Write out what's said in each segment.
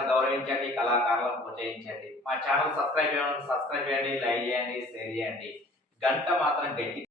కళాకారులను గౌరవించండి, కళాకారులను ప్రోత్సహించండి. మా ఛానల్ సబ్స్క్రైబ్ చేయండి, లైక్ చేయండి, షేర్ చేయండి. గంట మాత్రం గట్టి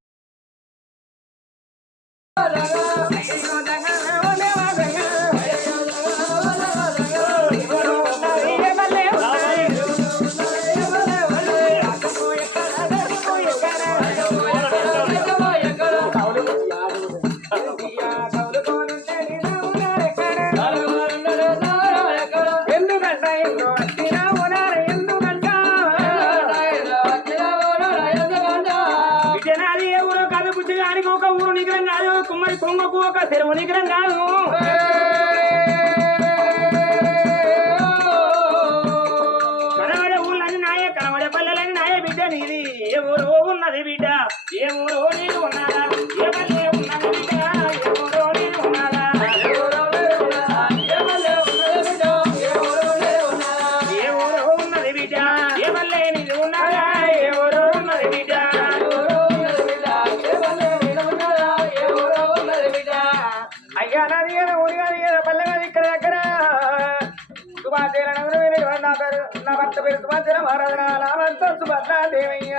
కుమ్మరి కొంగకు ఒక చెరువు నిగ్రం కాదు. కనబడే ఊళ్ళని నాయ, కనబడే పల్లెలని నాయ. బిడ్డ నీది ఏ ఊరో ఉన్నది బిడ్డ, ఏ ఊరో నీరు ఉన్నాడా, ఏ పల్లె ఉన్నది బిడ్డ, ఏ ఊరో నీరు ఉన్నాడా, ఏ ఊరో ఉన్నది బిడ్డ, ఏ పల్లె నీరు ఉన్నాడా, ఏ ఊరో ఉన్నది బిడ్డ. అయ్యా నాది ఏదో ఊరి కాదు, ఏదో పల్లె కాదు ఇక్కడ దగ్గర. సుభాషేర నా పేరు, నా భర్త పేరు సుభాషేర మహారాజు, నామంతో సుభద్రా దేవయ్య.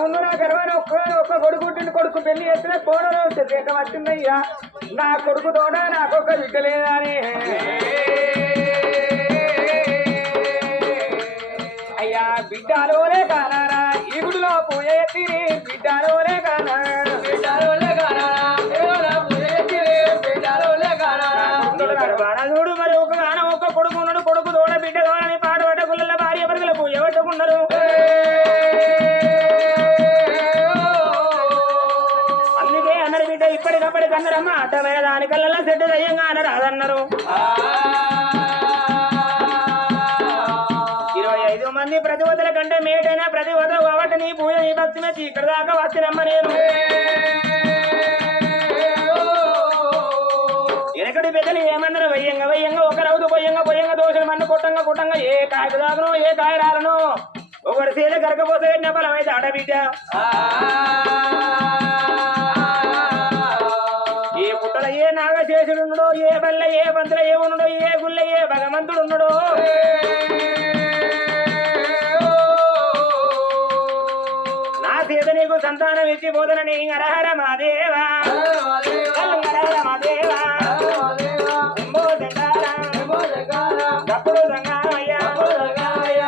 ముందు నా గర్వాన్ని ఒక్క కొడుకుంటుంది, కొడుకు పెళ్లి చేసిన కోడలో శరీరం వచ్చిందయ్యా. నా కొడుకు తోడ నాకొక్క విగ్గలేదా అని. అయ్యా బిడ్డలోనే కానారా ఈ గుడిలో పూజ ఎత్తిరి, బిడ్డలోనే కానారా, బిడ్డలోనే కానారా, పూజ ఎత్తిరి, బిడ్డలోనే కానారా. చూడు మరి ఒక గాన ఒక్క కొడుకు ఉన్నాడు, కొడుకు తోడ బిడ్డ తోడని పాట పడ్డ గుళ్ళ భార్య బరుగుల పూజ పట్టుకున్నారు. అందుకే అన్నారు బిడ్డ ఇప్పటికప్పటికి అన్నారమ్మ, అడ్డమైన దానికల్లా సెట్ దయ్యంగా అన్నారు అదన్నారు. 25 మంది ప్రతివతల కంటే మేటైనా ప్రతివత కాబట్టి నీ పూజ నీ భక్తి మెచ్చి ఇక్కడ దాకా వచ్చిరమ్మ నేను. ఎనకటి పెద్దలు ఏమన్నారు, వయ్యంగా ఒక రౌతు పొయ్యంగా దోషులు మన్ను కొట్టంగా ఏ కాయ దాకను ఏ కాయ రాలను ఒకటి సీద కరకపోతే బలమైతే ఆడబిడ్డ. ఏ పుట్టల ఏ నాగశేషుడు ఉన్నాడో, ఏ బల్ల ఏ పంతుల ఏ ఉన్నాడో, ఏ గుళ్ళ ఏ భగవంతుడు ఉన్నాడో, నీకు సంతానం ఇచ్చి పోదనని హరహర మాదేవా, హరహర మాదేవా, శంభో శంకర, గప్పుడు సంగామయ్యా,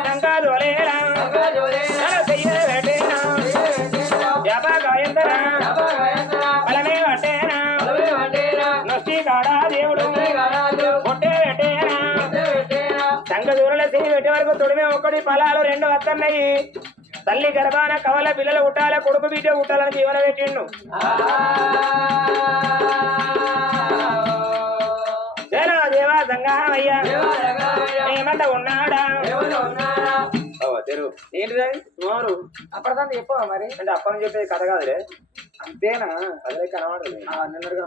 శంకా జోలేరా, జపగాయంతరా, బలమే పట్టేనా, నొష్టి కాడా దేవుడు కొట్టే పెట్టేనా. సంఘ దూరల చేయి పెట్టే వరకు తొడిమే ఒకటి ఫలాలు 2 వస్తున్నాయి. తల్లి గర్భాన కవల పిల్లలు ఉట్టాల, కొడుకు బిడ్డ ఉట్టాలని జీవన పెట్టిండు. దేవా సంగామయ్యా ఏమంట ఉన్నాడా ఏంటిది నోరు అప్పటిదాన్ని చెప్పవా మరి అంటే అప్పని చెప్పేది కథ కాదులే అంతేనా అదే కనబడదు నిన్నడుగా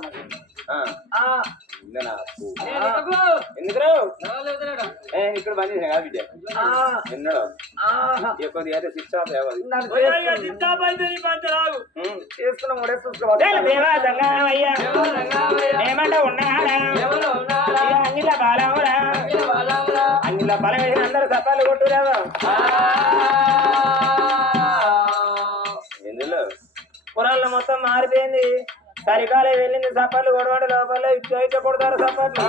ఎందుకు ఇక్కడ పని చేసాను కాదు బిడ్డ నిన్నడు చెప్పది అయితే ఏమంట ఉన్నాడా అంగిల బాలమురా అంగిల బలం వేసిన అందరూ సపాలు కొట్టురావా ఎందులో పురాల్లో మొత్తం మారిపోయింది సరికాలే వెళ్ళింది సపాలు కొడవాడు లోపల ఇట్లా కొడతారు సపాట్లు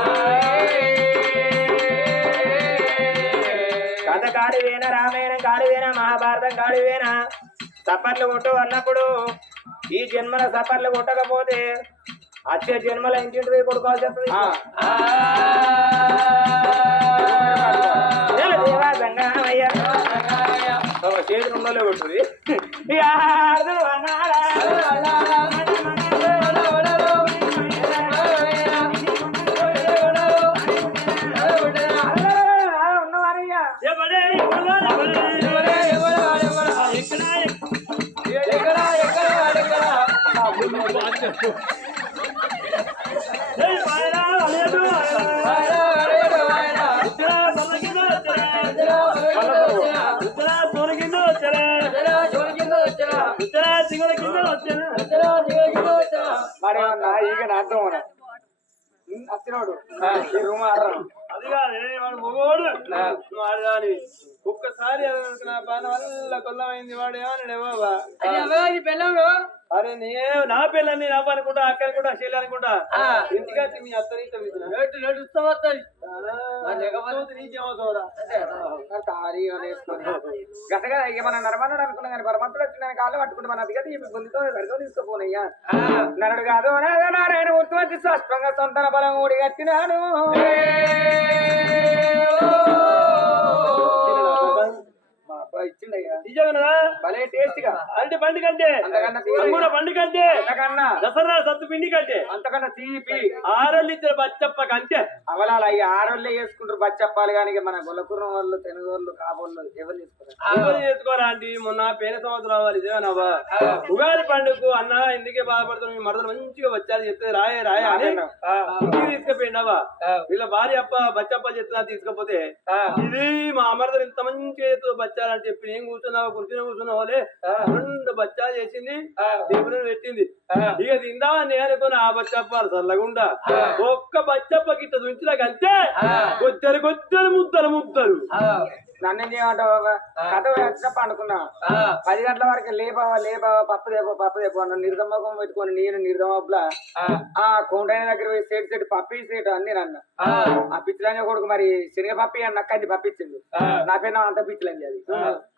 కథ కాడివేనా రామాయణం కాడివేనా మహాభారతం కాడివేనా సపర్లు కొట్టు అన్నప్పుడు ఈ జన్మల సపర్లు కొట్టకపోతే వచ్చే జన్మల ఇంటింటి కొట్టుకోవాల్సి వస్తుంది దేవా సంగమయ్య చేతులు ఉన్నోలే కొట్టుది వాడేమన్నా ఈగ నాతో వచ్చినోడు ఈ రూమ్ ఆడరా అది కాదు వాడు మొగోడు వాడు కాని ఒక్కసారి నా పని వల్ల కొల్లమైంది వాడు ఏమన్నాడు బాబా అరే నా పిల్లని నా పని అనుకుంటా అక్క అనుకుంటా చెల్లి అనుకుంటా ఇంటికి మీ అత్తని గట్టగా ఇక మన నరమన్నాడు అనుకున్నా కానీ పరమంతుడు వచ్చిన కాళ్ళు పట్టుకుంటే మన అదిగా గుందితో గడితో తీసుకుపోనయ్యా నరుడు కాదు నారాయణ గుర్తు వచ్చి స్పష్టంగా సొంతన బలం ఊడి కట్టినాడు ఇచ్చిండయ్యా నిజంగా భలే టేస్ట్ గా అంటే బండి కంటే అంతకన్నా బండి కంటే అంతకన్నా దసరా సత్తు పిండి కంటే అంతకన్నా తీపి ఆరోళ్ళు ఇద్దరు బచ్చప్ప కంటే అవలాలు అయ్యి ఆరోళ్ళే చేసుకుంటారు బచ్చప్పాలు కానీ మన గొల్లకుర్రం వాళ్ళు తెలుగు వాళ్ళు కాబోళ్ళు ఎవరు చేసుకుంటారు ఎవరు చేసుకోరా అండి మొన్న పేద సంవత్సరం వారు ఇదేనవ్వా ఉగాది పండుగకు అన్న ఎందుకే బాధపడుతున్నా మీ మరదలు మంచిగా వచ్చారు చెప్తే రాయే రాయే అని ఇంటికి తీసుకుపోయిండవా వీళ్ళ భార్య అప్ప బచ్చప్ప చెప్తున్నా తీసుకపోతే ఇది మా అమరదలు ఇంత మంచిగా చేస్తూ బచ్చాలని చెప్పి నేను కూర్చున్నావా కూర్చున్నావాలే 2 బచ్చాలు చేసింది దేవుని పెట్టింది ఇక తిందామా నేను అనుకున్న ఆ బచ్చప్పాలు చల్లగుండా ఒక్క బచ్చప్పకి ఇట్లా దుంచినాకంతే కొద్దరు ముద్దలు నన్ను చేయమంటావు బాబా కథ వచ్చినప్పుడు అనుకున్నా 10 గంటల వరకు లేపావా పప్పు దేపో అన్న నిర్దమ్మకం పెట్టుకొని నేను నిర్దమబ్బులా ఆ కొండైన దగ్గర పోయి సెట్ పప్పి సెట్ అన్ని నన్ను ఆ పిచ్చిలని కొడుకు మరి శనగపప్పి అన్న కంది పప్పించింది నా పేరు అంత పిచ్చిలని అది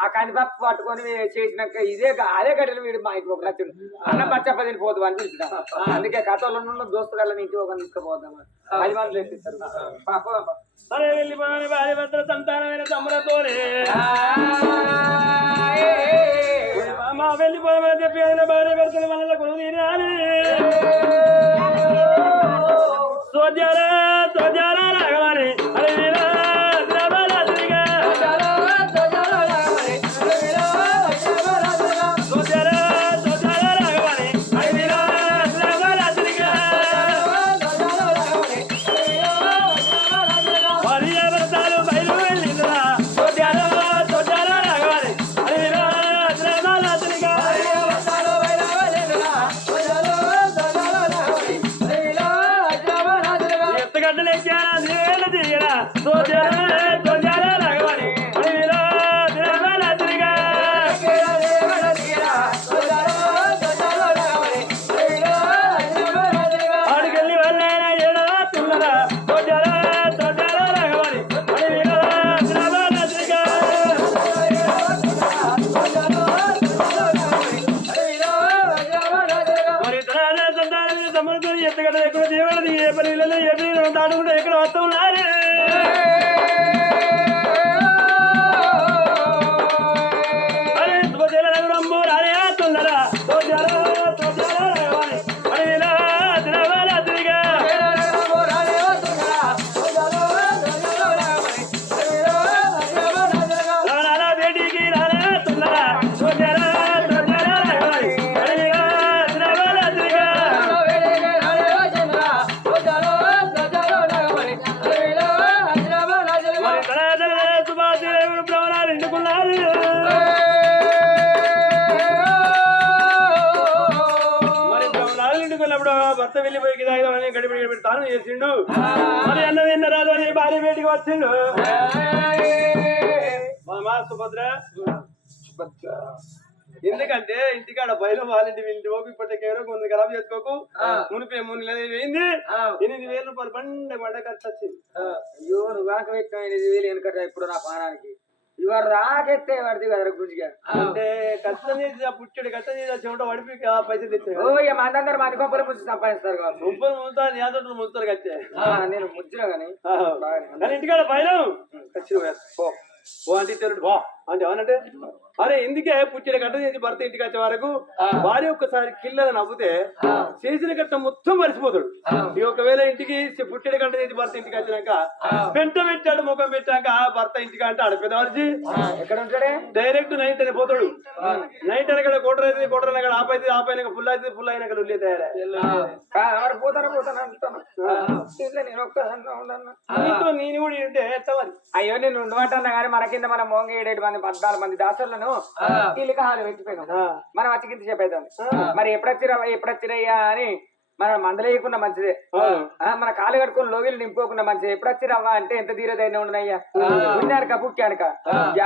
ఆ కందిపప్పు పట్టుకొని చేసినాక అదే గడ్డలు వీడు మా ఇంటికి ఒక నచ్చింది అన్న పచ్చప్ప తినిపోదు అనిపించిన అందుకే కథలో ఉన్న దోస్తుగాళ్ళని ఇంటికి ఒక తీసుకుపోదాం 10 మంది ఎత్తిస్తారు పాప అరే వెళ్ళిపోయిన భార్య భర్తల సంతానమైన తమ్ములతోనే మా వెళ్ళిపోయామని చెప్పి భార్య భర్తల వల్ల కొను తీరాలి సోద్యారా రాగవాని అరే ఎక్కడ వస్తూ ఉన్నారు భర్త వెళ్ళిపోయి గడిపడి తాను చేసిండు మరి అన్న తిన్న రాదు అని భార్య బయటికి వచ్చిండు మా సుభద్ర ఎందుకంటే ఇంటికాడ బయలు వాళ్ళంటి వీళ్ళకి ఓపి పట్టకేరో కొంత ఖరాబ్ చేసుకోకు మునిపే మునిపోయింది 8,000 రూపాయలు పండ ఖర్చు వచ్చింది అయ్యో నువ్వు కాక పెట్టిన 8,000 వెనకట ఇప్పుడు నా పానానికి ఇవాడు రాకెత్తే పడితే కదా గుంజిగా అంటే కష్టం చేసి పుట్టడు కష్టం చేసి చెమట పడిపి పైసలు తెచ్చాడు ఓ ఇక మందందరూ మంది గొప్పలు ముచ్చి సంపాదిస్తారు కాదు ముప్పలు ముందుతారు యాదోటి ముందుతారు కచ్చే నేను ముచ్చినా కానీ ఇంటికాడ పైన ఓ అంటే బా అంటే ఏమనంటే అరే ఎందుకే పుట్టిన గట్ట చేసి భర్త ఇంటికి వచ్చే వరకు భార్య ఒక్కసారి కిల్లలు నవ్వుతే చేసిన గట్ట మొత్తం మరిచిపోతాడు ఈ ఒకవేళ ఇంటికి పుట్టిన గంట చేసి భర్త ఇంటికి వచ్చినాక పెంట పెట్టాడు ముఖం పెట్టాక భర్త ఇంటికి అంటే ఆడపెద్ద మనిషి ఎక్కడ ఉంటాడే డైరెక్ట్ నైట్ అని పోతాడు నైట్ అనగా కోటర్ అయితే కోటర్ అనగా ఆపైతే ఆపైన ఫుల్ అయితే ఫుల్ అయినాక ఉల్లి తయారు పోతారా నేను నేను కూడా ఉంటే ఎత్తవాలి అయ్యో నేను ఉండమంటున్నా కానీ మన కింద మన మోంగ 7 మంది 14 మంది దాసులను వీళ్ళకి హాలు పెట్టిపోయినాం మనం వచ్చి కింద చెప్పేద్దాం మరి ఎప్పుడొచ్చిరయ్యా అని మన మందలేయకుండా మంచిదే మన కాలు కట్టుకుని లోగిలు నింపుకోకుండా మంచిది. ఎప్పుడు వచ్చి రవ్వ అంటే ఎంత తీరదైనా ఉండనయ్యా. పుణ్యానిక పుక్కానిక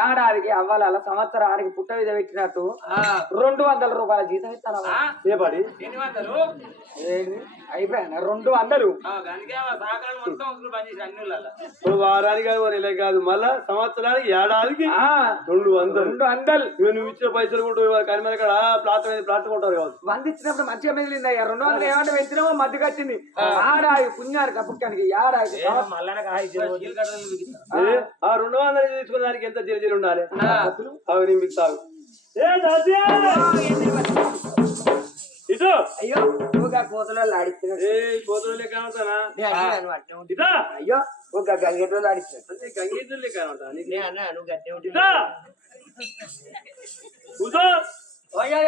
ఏడాదికి అవ్వాల సంవత్సరానికి పుట్ట మీద పెట్టినట్టు 200 రూపాయల జీతం ఇస్తాను. అయిపోయా 200 ఇప్పుడు వారానికి కాదు నెల కాదు మళ్ళా సంవత్సరానికి ఏడాదికి 200. నువ్వు ఇచ్చిన పైసలు కూడా కానీ మరి ఇక్కడ ప్లాట్ కొంటారు కావచ్చు. 100 ఇచ్చినప్పుడు మంచిగా మిగిలిందయ్యా. 200 ఏమన్నా పెంచినామో మధ్యకి వచ్చింది. ఆడాది పుణ్యానికి పుక్కానికి ఏడాది ఆ 200 తీసుకున్న దానికి ఎంత జీలు ఉండాలి అవి మీకు తాగు. ఇటు అయ్యో కోతలో ఆడిస్తున్నాడు. కోతులు లెక్క అవుతానా? అయ్యో ఒక గంగేట్లో ఆడిస్తున్నాడు. అంటే గంగేతులు లెక్క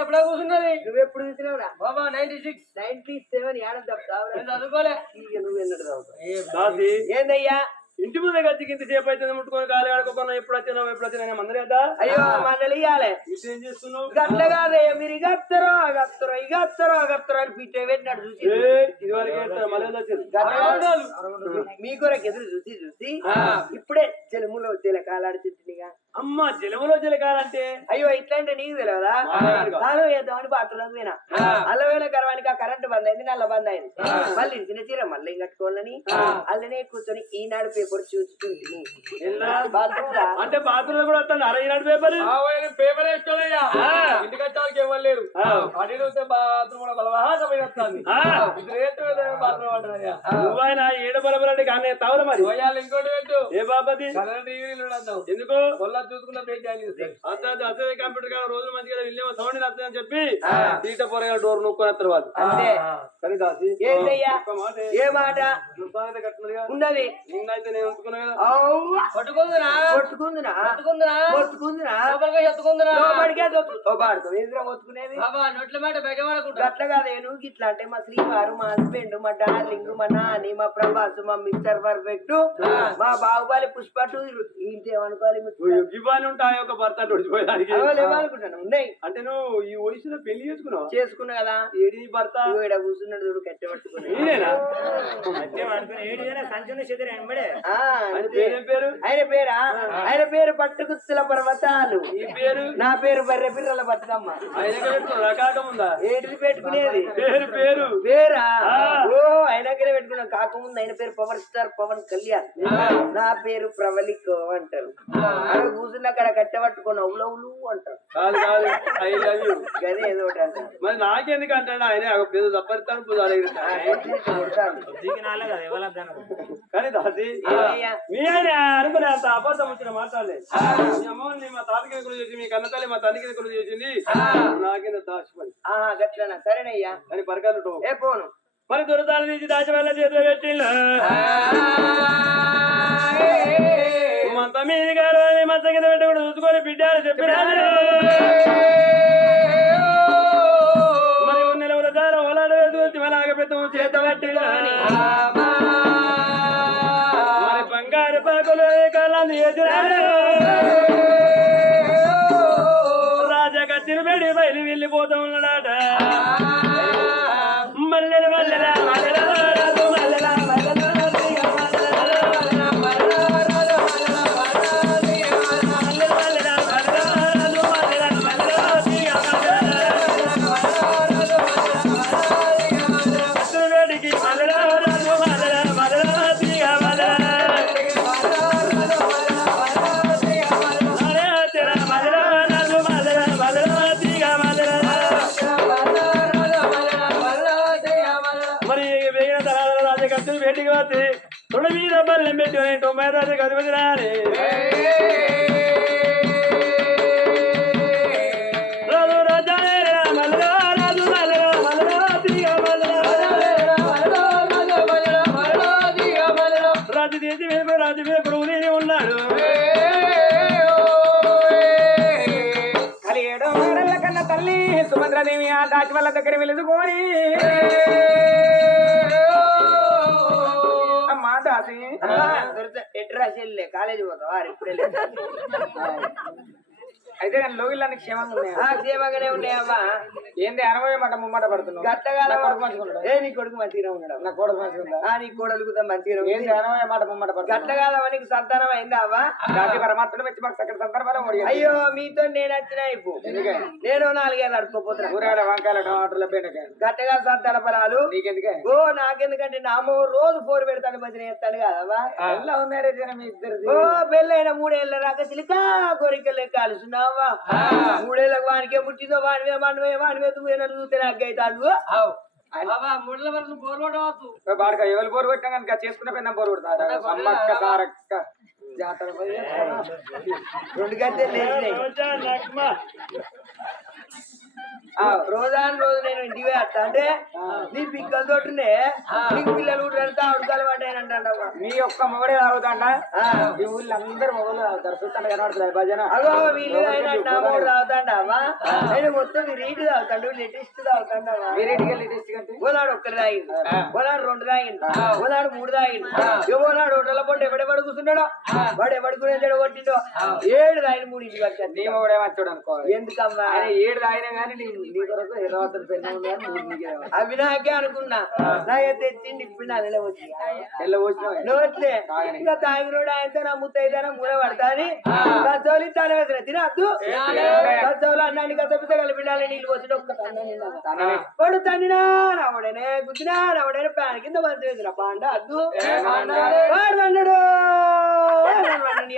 ఎప్పుడో కూర్చున్నది. నువ్వెప్పుడు తీసుకున్నావురా బాబా? 96 ఏడం తప్పుతావు చదువుకోలే. నువ్వు ఎన్నడు చదువుతావు ఏందయ్యా? ఇంటి ముందే గచ్చి ఇంత సేపు అయితే ముట్టుకొని కాలు ఆడుకోకుండా ఎప్పుడు వచ్చినా మందరి కదా. అయ్యో మందలు ఇయ్యాలి. ఏం చేస్తున్నావు? గట్ల కాదయ్య మీరు ఇగత్తరో అని పిట్టే పెట్టినాడు చూసి మీ కొరకు ఎదురు చూసి ఇప్పుడే జలములో జలకాలాడుతుంటిగా. అమ్మ జలములో జలకాలంటే అయ్యో ఇట్లా అంటే నీకు తెలియదా? తాను వేద్దామని బాత్రూమ్ పోయినా అల్లవేళ కరవానికి ఆ కరెంట్ బంద్ అయింది, నల్ల బంద్ అయింది. మళ్ళీ చిన్న చీర మళ్ళీ కట్టుకోవాలని అల్లనే కూర్చొని ఈనాడు పేపర్ చూసుకుంటుంది. అంటే బాత్రూమ్ కూడా వస్తాను ఈనాడు పేపర్ పేపర్ వేసుకోలేదా? ఇంటికి వచ్చానికి ఇవ్వలేరు. అటు చూస్తే బాత్రూమ్ కూడా బలవాసమైన వస్తుంది. నువ్వైనా ఏడ బలబలంటే కానీ తావుల మరి ఇంకోటి పెట్టు. ఏ బాబది ఎందుకు చూసుకున్న అదే కంప్యూటర్ కాదు రోజు మంచిగా వెళ్ళేమో సౌండ్ వస్తుందని చెప్పి తీట పొరగా డోర్ నొక్కొని తర్వాత కానీ దాసి ఏ మాట ఉన్నది నిన్నైతే నేను ఉంచుకున్నా కదా. అట్లా కాదే నువ్వు గిట్లా అంటే మా శ్రీవారు మా హస్బెండ్ మా డార్లింగ్ మా నాని మా ప్రభాస్ మా మిస్టర్ పర్ఫెక్ట్ మా బాహుబలి పుష్ప ఇంకేమనుకోవాలి ఇవ్వాలి ఉంటాయి ఒక భర్త నడిచిపోయడానికి అనుకుంటాను ఉన్నాయి. అంటే నువ్వు ఈ వయసులో పెళ్లి చేసుకున్నా కదా. ఏడి భర్త ఈడ కూర్చున్నాడు చూడు కట్టె పట్టుకుని ఆయన పేరు పట్టుకుత్తుల పర్వతాలు. ఈ పేరు నా పేరు బర్రె పిర్రల బతుకమ్మ. రకాకం ఉందా? ఏటిది పెట్టుకునేది పేరు పేరా? ఓ ఆయనకనే పెట్టుకున్నాం. కాకముందు ఆయన పేరు పవర్ స్టార్ పవన్ కళ్యాణ్, నా పేరు ప్రవళికో అంటారు. అక్కడ కూర్చుని అక్కడ కట్టె పట్టుకుని అవులవులు అంటారు. గదే ఏదో ఒకటి అంటారు. మరి నాకెందుకు అంటాడు ఆయన పేరు తప్పరిస్తాను కానీ దాసి మీ ఆయన అనుకునే అంత అబద్ధం వచ్చిన మాట్లాడలేదు. మీ అమ్మని మా తాతకి ఎదురు చేసి మీ కన్న తల్లి మా తల్లికి ఎదురు చేసింది నాకేంత దాచిపోయి గట్లనా సరేనయ్యా అని పరకాలు ఏ పోను మరి దొరతాలు తీసి దాచి వల్ల చేతిలో పెట్టిండు. మంత మీది గారు మంచ కింద పెట్టి కూడా చూసుకొని బిడ్డారు చెప్పినారు. మరి నెల వృధాలు ఓలాడు వేసుకొచ్చి మలాగ పెద్ద చేత పట్టి మరి బంగారు పాకులు కాలాన్ని వేసినాడు. రాజా కత్తిని పెడి బయలు వెళ్ళిపోతూ ఉన్నాడట. మల్లెల మల్లెల మల్లెల వేటికి వచ్చి తొడ మీద బల్లెం పెట్టుకుని 90 రోజులు కదిపించినారే. రాజు రాజానే మల్లె రాజు మల్లె మల్లె రాజు తీసి వేపు రాజు వేపుడు నేను ఉన్నాడు. 7 ఏళ్ల కన్నా తల్లి సుభద్రాదేవి ఆ దాచి వాళ్ళ దగ్గర వెలుచుకొని ఎట్రాసి కాలేజీ పోతావా? ఇప్పుడే అయితే కానీ లోగిళ్ళని క్షేమంగా ఉన్నాయా? క్షేమంగానే ఉన్నాయమ్మా. ఏంది అనవయ మాట ముమ్మట పడుతున్నావు? గట్టగా మంచిగా ఉన్నాడు. నీ కొడుకు మంచిగా ఉన్నాడు. నా కోడలు మంచిగా ఉందా? నీ కోడలుగుతా మంచిగా ఏంది అనవయ మాట ముమ్మట పడుతున్నావు? గట్టగా నీకు సంతానం అయిందా అవ్వా? జాతి పరమాత్మను మెచ్చి మాకు సకల సందర్భాలు ఒడిగాడు. అయ్యో మీతో నేను వచ్చినా ఇప్పుడు నేను 4 ఏళ్ళు అడుకోపోతున్నా. కూరగాయల వంకాయల టమాటాల బెండకాయ గట్టగా సంతాన ఫలాలు నీకెందుకే? నాకెందుకంటే నా అమ్మ రోజు 4 పెడతాను భజన చేస్తాను కదవా. లవ్ మ్యారేజ్ మీ ఇద్దరిది. పెళ్ళైన 3 ఏళ్ళ రాక చిలికా కోరికలే కాలుస్తున్నావా. 3 ఏళ్ళకి వానికే పుట్టిందో వాని మీద వాని మీద చూస్తే నాకైతాడు. బాడక ఎవరు బోరు కొట్టినా కనుక చేసుకున్న పెన్నా బోరు కొడతారు. అమ్మక్క సారక్క జాతర 2 గంటలు లేచినాయి. రోజాను రోజు నేను ఇంటికి వేస్తా అంటే నీ పిక్కల తోటనే నీకు పిల్లలు కూడా ఆడుకోవాలి అంటాడమ్మా. నీ ఒక్క మొగడే తాగుతాండ ఈ ఊళ్ళో అందరు మొగలు తాగుతారు. చూస్తాను కనబడుతుంది భజన. అదో వీళ్ళు నా మూడు తాగుతాండమ్మా. నేను మొత్తం రీటి తాగుతాడు లేటెస్ట్ తాగుతాండమ్మా. మీరేటికి లేటెస్ట్ కంటే ఓనాడు 1 తాగిండు, ఓనాడు 2 తాగిండు, ఓనాడు 3 తాగిండు. ఓనాడు హోటల్ పొండి ఎవడెవడు కూర్చున్నాడో వాడు ఎవడుకునే చెడు కొట్టిండో 7 తాగిన 3 ఇంటికి వచ్చాను. నీ మొగడే వచ్చాడు అనుకో. ఎందుకమ్మా 7 తాగినా కానీ నీ కొరకు ఎర్రవతలు పెళ్ళి అవి నాకే అనుకున్నా. నాకే తెచ్చిండి ఇప్పుడు నెల వచ్చి వచ్చిన ఇంకా తాగినోడు ఆయనతో నా ముత్తైతే మూల పడతాని కచ్చోలు తాను వేసిన తినద్దు. కచ్చోలు అన్నాన్ని కచ్చపితే కలిపిండాలి నీళ్ళు వచ్చి ఒక్క వాడు తన్నినా రావడనే గుద్దినా రావడనే ప్యాన్ కింద మంచి వేసిన పాండ అద్దు వాడు అన్నాడు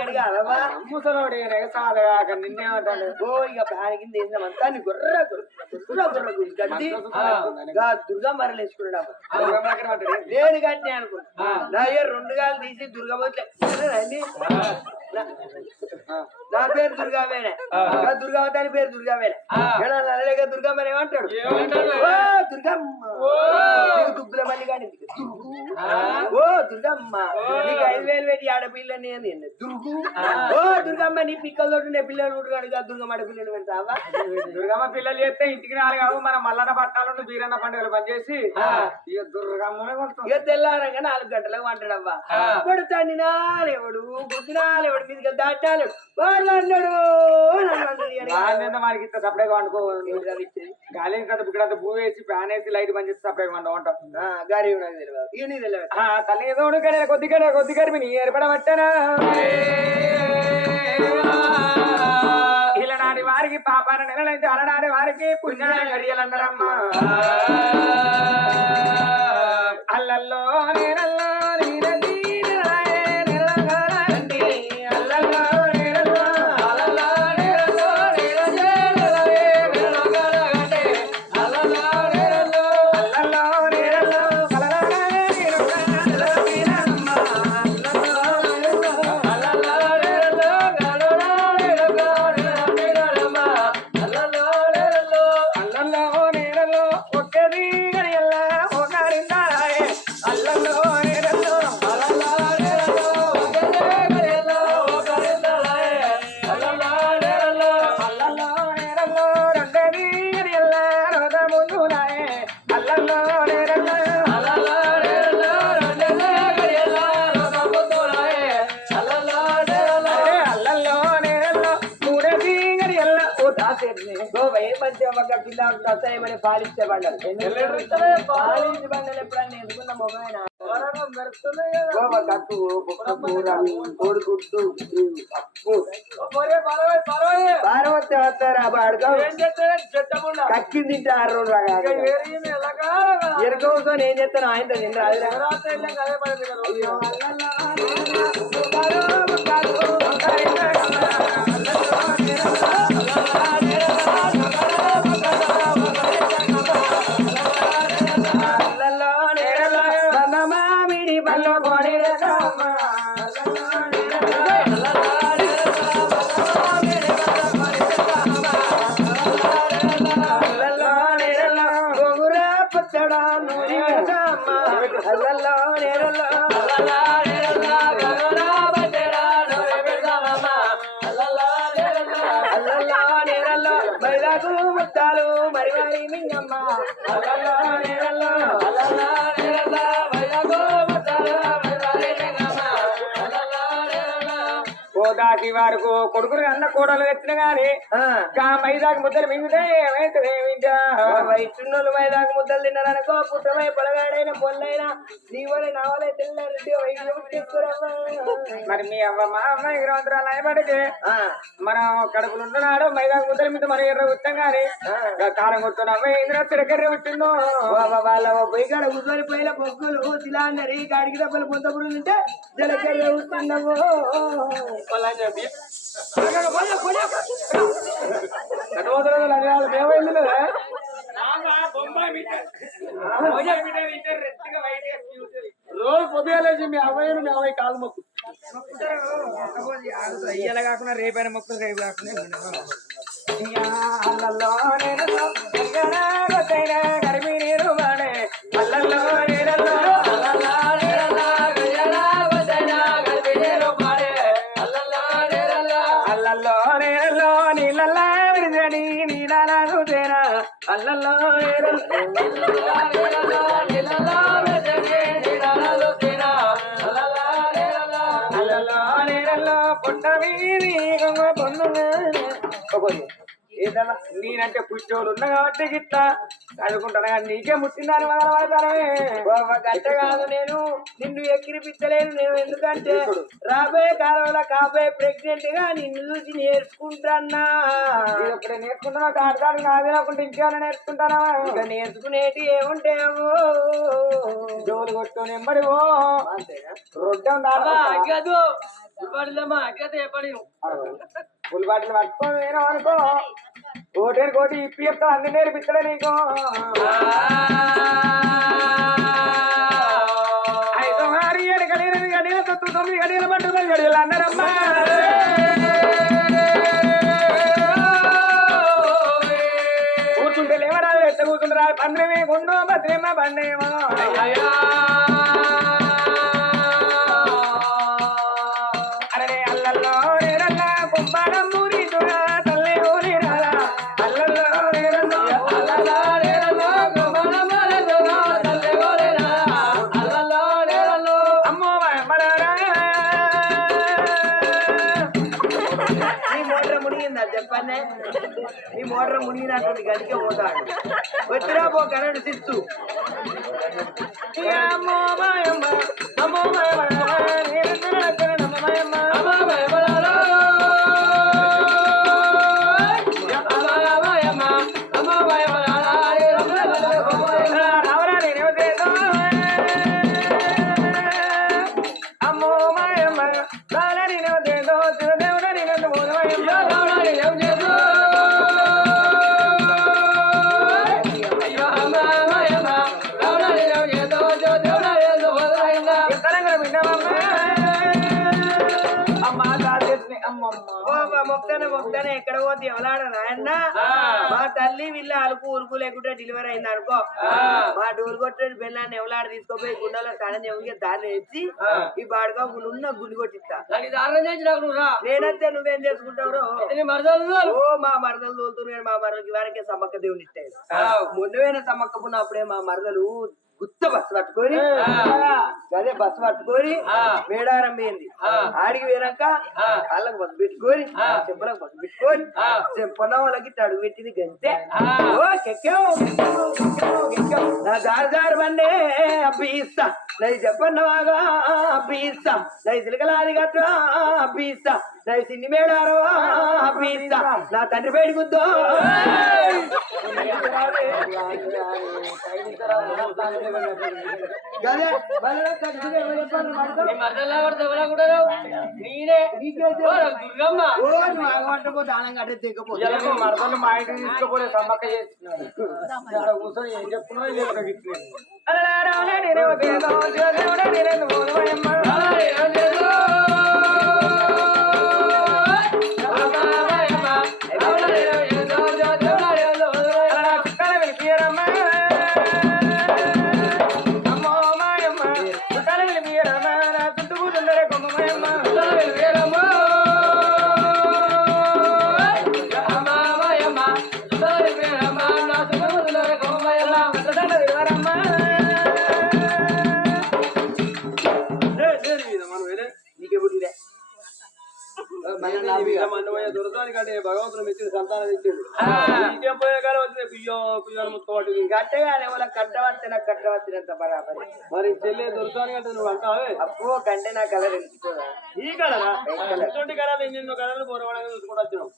అడగాలమ్మా. ముసలోడు సాధగాక నిన్నేమంటాడు. ఇక ప్యాన్ కింద వేసినామంతా గుర్ర గడ్డి దుర్గా మరలేసుకున్నాడు. నేను గట్టి అనుకున్నా. నా 2 గాలు తీసి దుర్గా పోతే నా పేరు దుర్గామేనే. దుర్గావతి అని పేరు దుర్గామేనే. నల్లలేక దుర్గమ్మని ఏమంటాడు? దుర్గమ్మ దుబ్బుల మళ్ళీ కానీ దుర్గమ్మ నీకు 5,000 పెట్టి ఆడపిల్లని దుర్గు. దుర్గమ్మ నీ పిక్కలతో పిల్లలు ఉంటాడు. దుర్గమ్మ ఆడపిల్లలు పెడతావా? దుర్గమ్మ పిల్లలు చేస్తే ఇంటికి 4 కావు. మన మల్లన్న పట్టాలను బీరన్న పండుగలు పనిచేసి ఇక దుర్గమ్మనే కొడుతుంది. ఇక తెల్లారంగా 4 గంటలకు వంటాడవ్వా. వాడు తండ్రినా లేవడు గుద్దినా లేవడు మీదికి దాటాలేడు. వాడు అన్నాడు మనకి ఇంత సపరేట్గా వండుకోవాలి. గాలి కదా ఇక్కడ భూ వేసి ఫ్యాన్ వేసి లైట్ పని చేసి సపరేట్గా వండుకుంటాం. గారి తెలియదు తల్లి ఏదో కొద్ది గడిపి ఏర్పడబట్టనా ఇలనాటి వారికి పాపాన నెలలైతే అలనాటి వారికి పుణ్య గడియలందరమ్మా. అల్లల్లో నేనల్లో పిల్లమని పాలించే బండలు పాలించే బండలు ఎప్పుడన్నా ఎదుగున్న మొగైనా కట్టు కోడిగుడ్డు పప్పు పారవస్తే వస్తారా బాడుకో కక్కింది తింటే 6 రోజులు ఎరుకోసం ఏం చేస్తాను ఆయనతో నిన్న ముత్తాలు మరి మరి మింగమ్మ ఓ దాటి వరకు కొడుకులు అన్న కోడలు తెచ్చిన గాని మైదాకు ముద్దలు మింగితే ఏమైతుంది వైష్ణులు మైదాకు ముద్దలు తిన్నారనుకో పుట్టమై పొలగాడైన పొల్లైనా నీవలే నావలే తెల్లారెడ్డి మరి మీ అవ్వ మా అమ్మ 20 అయ్యబడికి మనం కడుపులు ఉంటున్నాడు మైదాకు ముద్దల మీద మనం ఎర్ర గుర్తాం గాని కాలం కొడుతున్నాం ఇంద్ర తిరగర్ర పుట్టిందో వాళ్ళ పొయ్యి కాడ కూర్చొని పోయిన పొక్కులు ఇలా అన్నారు కాడికి డబ్బులు పొంద పురుగులు ఉంటే జలకర్ర కూర్చున్నావు రోజు పొద్దుగాలేసి మీ అవ్వయ్యను మీ అవ్వయ్య కాలు మొక్కు ఇయ్యాల కాకుండా రేపైన మొక్కు రేపు కాకుండా గరిమి నీరు వాడే అల్లల్లో నీరల్లో అల్లల్లో నీరల్లో నీళ్ళల్లా విరిజడి నీడాలు తేరా అల్లల్లో అల్లల్లో నీరల్లో పుట్ట వీధి పొందు ఏదన్నా నేనంటే పుట్టోడు ఉన్నా కాబట్టి గిట్లా చదువుకుంటాను కానీ నీకే ముట్టిందని గట్ట కాదు నేను నిన్ను ఎక్కిరిపించలేను నేను ఎందుకంటే రాబోయే కాలంలో కాబోయే ప్రెగ్నెంట్ గా నిన్ను చూసి నేర్చుకుంటానా ఇప్పుడు నేర్చుకుంటున్నా కాదు నాదే లేకుంటే ఇంకేమైనా నేర్చుకుంటానా ఇక నేర్చుకునేటి ఏముంటాయేమో జోలు కొట్టు నెంబడివో రొడ్డం అగ్గదు ఫుల్ బాటిల్ పట్టుకొని నేను అనుకో కోటేరు కోటి ఇప్పి చెప్తా అన్ని నేర్పిస్తాడే నీకు 5 6 7 గడియలు 8 గడియలు 9 గడియలు పట్టుకొని గడియలు అన్నారమ్మా కూర్చుంటే లేవరాదు ఎట్ట కూర్చుంటారా పంద్రమే గుండు భద్రేమ బండేమో అరే అల్లల్లో నేరల్లా కుంభారం మూరి చూడా తల్లి ఊరి రాలా అల్లల్లో నేరల్లో అల్లల్లో నేరల్లో కుంభారం మూరి చూడా తల్లి ఊరి రాలా అల్లల్లో నేరల్లో అమ్మో మలరా నీ మోటార్ మునిగిందా చెప్పండి నీ మోటార్ మునిగినట్టుంది గడికే పోతాడు వచ్చినా పో కరెంట్ సిచ్చు అమ్మో మాయమ్మ అమ్మో మాయమ్మ మొక్కనే ఎక్కడ పోతే ఎవలాడ నాయన్న మా తల్లి వీళ్ళ అలుపు ఉరుపు లేకుండా డెలివరీ అయింది అనుకో మా డోర్ కొట్టేది బెల్లాన్ని ఎవలాడ తీసుకోపోయి గుండెలో తన చెవికి దారి వేసి ఈ బాడుగా ఉన్న గుండి కొట్టిస్తా నేనంతే నువ్వేం చేసుకుంటావు ఓ మా మరదలు తోలుతున్నారు మా మరదలకి వారికే సమ్మక్క దేవుని ఇస్తాయి మొన్నవేనా సమ్మక్క పున్నప్పుడే మా మరదలు గుత్త బస్సు పట్టుకొని అదే బస్సు పట్టుకొని మేడారం పోయింది ఆడికి పోయినాక కాళ్ళకు బస్సు పెట్టుకొని చెంపలకు బస్సు పెట్టుకొని చెంపన వాళ్ళకి అడుగు పెట్టింది గంతే నా దారి బండే అబ్బిస్తా నది చెప్పన్నవాగా అబ్బిస్తా నది సిలకలాది గట్ట అబ్బిస్తా నది సిన్ని మేడారో అబ్బిస్తా నా తండ్రి పేడి గుద్దో మరదలు మా ఇంటికి తీసుకుపోతే సమ్మక్క చేస్తున్నాడు కూర్చొని ఏం చెప్తున్నా మన్నమయ్య దొరకానికి అంటే భగవంతుడు ఇచ్చిన సంతానం ఇచ్చిండు ఇంకేం పోయే కాలం వచ్చింది కుయ్యో కుయ్యాలు ముట్టుకోవట్టు గట్టగానే వాళ్ళ కట్టవచ్చి నాకు కట్టవచ్చినంత బరాబరి మరి చెల్లె దొరకానికి అంటే నువ్వు అంటావే అప్పు కంటే నా కలర్ తెలుసుకోదా ఈ కలరా ఇటువంటి కలర్లు ఎన్నెన్నో కలర్లు బొరవడానికి చూసుకుంటూ వచ్చినాం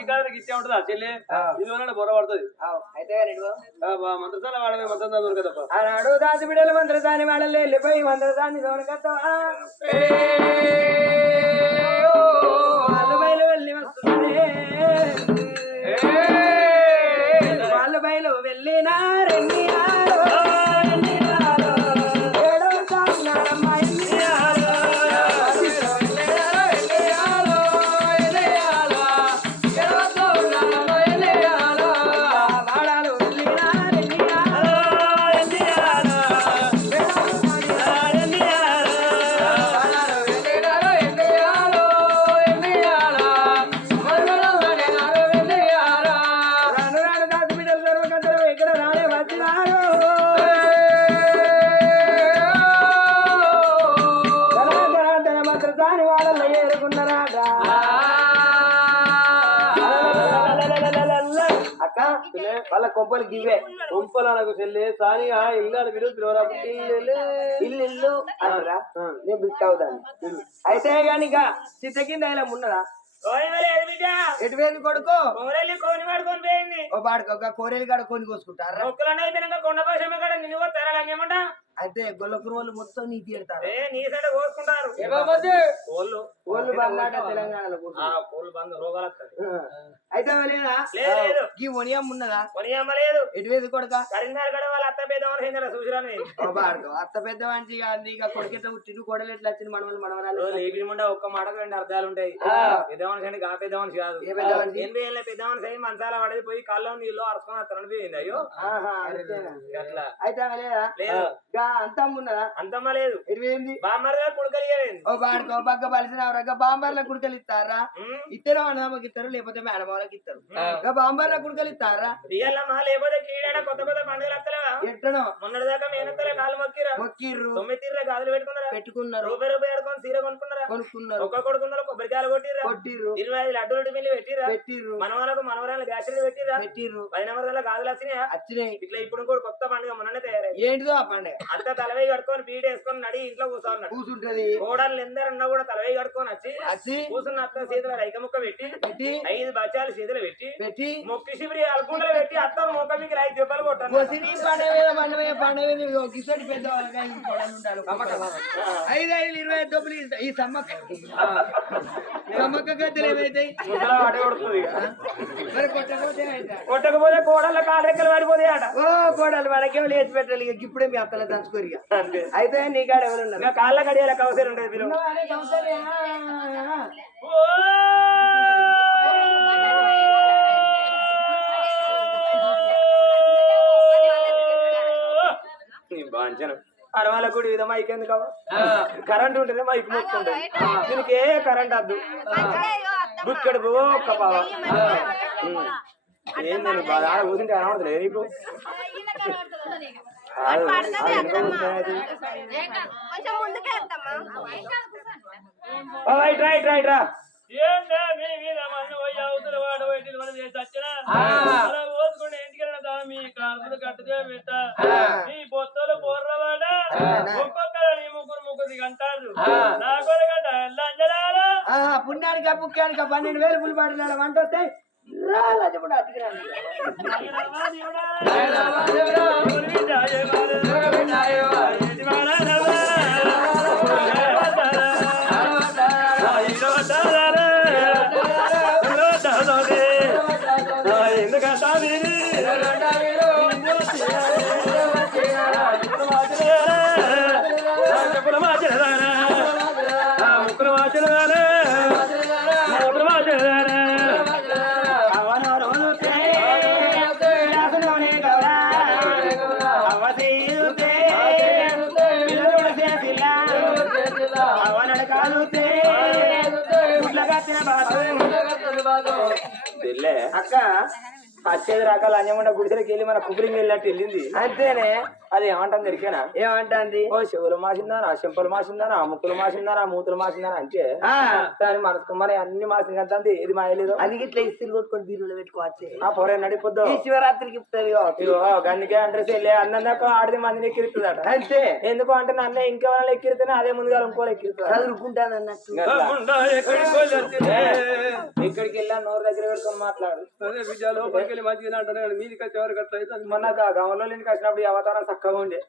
ఈ కలర్కి ఇచ్చే ఉంటుందా చెల్లె ఇది బొర పడుతుంది అయితే మంత్రసాల వాడమే మంత్రం దొరకదప్ప ఆనాడు దాసి బిడ్డలు మంత్రసాని వాళ్ళలో వెళ్ళిపోయి మంత్రసాన్ని దొరకత్తవా వాళ్ళు బయలు వెళ్ళి వస్తున్నారే వాళ్ళు బయలు వెళ్ళినారెన్ని వాళ్ళ కొంపలు గివే కొంపల నాకు చెల్లె సానిగా ఇల్లు విలువ పిలవరా ఇల్లు ఇల్లు అనరా నేను బిట్ అవుతాను అయితే కానీ ఇక చిత్త కింద ఇలా ఉన్నదా ఎటు పోయింది కొడుకు కోని పడుకొని పోయింది ఓ పాడుకో ఒక కోరేలు కాడ కొని కోసుకుంటారా మొక్కలు అయిపోయినాక కొండ పోషమ్మ కాడ నిన్ను కూడా తెరాలంగేమంటా అయితే గొల్లపురం వాళ్ళు మొత్తం నీ తీరుతారు నీ సైడ్ కోసుకుంటారు కోళ్ళు వాళ్ళు బంగాట తెలంగాణలో కోళ్ళు బంద్ రోగాలు వస్తాయి అయితే లేదా లేదు ఈ ఒనియం ఉన్నదా కొనియమ్మ లేదు ఎటు వేది కొడుక కరీంనగర్ గడ వాళ్ళ అత్త పెద్దవాళ్ళు చూసిరాను బాడుకో అత్త పెద్ద మనిషి ఇక కొడుకెట్లా పుట్టిండు కోడలు ఎట్లా వచ్చింది మనవలు మనవరాలు లేకుండా ఒక్క మాటకు 2 అర్థాలు ఉంటాయి పెద్ద మనిషి అంటే పెద్ద మనిషి కాదు ఏ పెద్ద మనిషి 80 ఏళ్ళ పెద్ద మనిషి అయి మంచాల పడేది పోయి కాళ్ళలో నీళ్ళు అరుచుకొని అతను పోయింది అయ్యో అట్లా అయితే లేదా లేదు అంతమ్మ ఉన్నదా అంతమ్మ లేదు ఎటు వేయింది బామ్మరిగా కొడుకలిగేది ఓ బాడుకో పక్క బలిసిన బాంబర్ల కుడుకలు ఇస్తారా ఇద్దరు అన్నదమ్మకి ఇస్తారు లేకపోతే మేడమాలకి ఇస్తారు బాంబర్ల కుడుకలు ఇస్తారా ఇయ్యాలమ్మా లేకపోతే కీడాడ కొత్త కొత్త పండుగలు వస్తలేవా ఎట్టనో మొన్నటి దాకా మేనత్తలే కాలు మొక్కిరా మొక్కిర్రు 9 తీర్ర గాజులు పెట్టుకున్నారు రూపాయి ఆడుకొని సీర కొనుక్కున్నారా ఒక్క కొడుకున్నారు కొబ్బరికాయలు కొట్టిర్రా 25 లడ్డూలు మిల్లి పెట్టిర్రు మనవాళ్ళకు మనవరాలు గ్యాసులు పెట్టిర్రు 10 నమ్మరాల గాజులు వచ్చినాయి ఇట్లా ఇప్పుడు కూడా కొత్త పండుగ మొన్ననే తయారయ్యి ఏంటిదో ఆ పండుగ అంతా తలవై కట్టుకొని బీడి వేసుకొని నడి ఇంట్లో కూర్చుంటది కోడలు ఎందరన్నా కూడా తలవై కట్టుకొని వచ్చి కూర్చున్న అత్త చేతుల రైక ముక్క పెట్టి 5 బచ్చాలు చేతులు పెట్టి మొక్కి శిబిరి అల్కుండలు పెట్టి అత్త మొక్క మీకు 5 దెబ్బలు కొట్టాను పండుగ కిసడి పెద్ద వాళ్ళకి 5 20 డబ్బులు ఈ సమ్మక్క గద్దెలు ఏమైతాయి మరి కొట్టకపోతే కోడళ్ళ కాడెక్కలు పడిపోతాయి అట ఓ కోడలు మనకేమో లేచి పెట్టాలి ఇక ఇప్పుడే మీ అత్తల దంచుకోరు అయితే నీ కాడ ఎవరు ఉన్నారు కాళ్ళ కడియాలకు అవసరం ఉండదు పిల్లలు అరవాల కూడా ఇదో మైక్ ఎందుకు కరెంట్ ఉంటేనే మైక్ మొత్తుంటది దీనికి ఏ కరెంట్ వద్దు బుక్కడు ఒక్క పావ ఏంటండి బాగా కూర్చుంటే కనబడతలేదు నీకు రైట్ రా మీ కాపులు కట్టుదే పెట్ట మీ బొత్తలు బోర్రవాడ ఒక్కొక్కరు నీ ముగ్గురు అంటారు నా కొరగట పుణ్యానికి పుక్కానికి 12,000 పులిపాటు వంట వస్తాయి అక్క వచ్చేది రకాల అంజమండ గుడిసెలకి వెళ్ళి మన కుబులింగ్ వెళ్ళినట్టు వెళ్ళింది అంతేనే అది ఏమంటాను దొరికేనా ఏమంటాంది ఓ చెవులు మాసిందానా చెంపలు మాసిందానా ముక్కులు మాసిందానా మూతులు మాసిందానా అంటే దాని మనసుకు మరి అన్ని మాసింది అంత ఏది మాయలేదు అది ఇట్లా ఇస్త్రీ కొట్టుకొని బీరులో పెట్టుకోవచ్చు ఆ పొరే నడిపోద్దు ఈ శివరాత్రికి ఇస్తుంది గందుకే అంటారు చెల్లి అన్నందాక ఆడితే మందిని ఎక్కిరుతుందట అంతే ఎందుకు అంటే నన్ను ఇంకెవరైనా ఎక్కిరితేనే అదే ముందుగా ఇంకోళ్ళు ఎక్కిరుతుంది చదువుకుంటాను అన్నట్టు ఇక్కడికి వెళ్ళా నోరు దగ్గర పెట్టుకొని మాట్లాడు అదే బిడ్డ లోపలికి వెళ్ళి మంచిగా అంటారు కానీ మీదికి వచ్చేవారు అట్లా అయితే మొన్న గవంలో ఇంటికి వచ్చినప్పుడు ఈ అవతారం చక్కగా ఉండే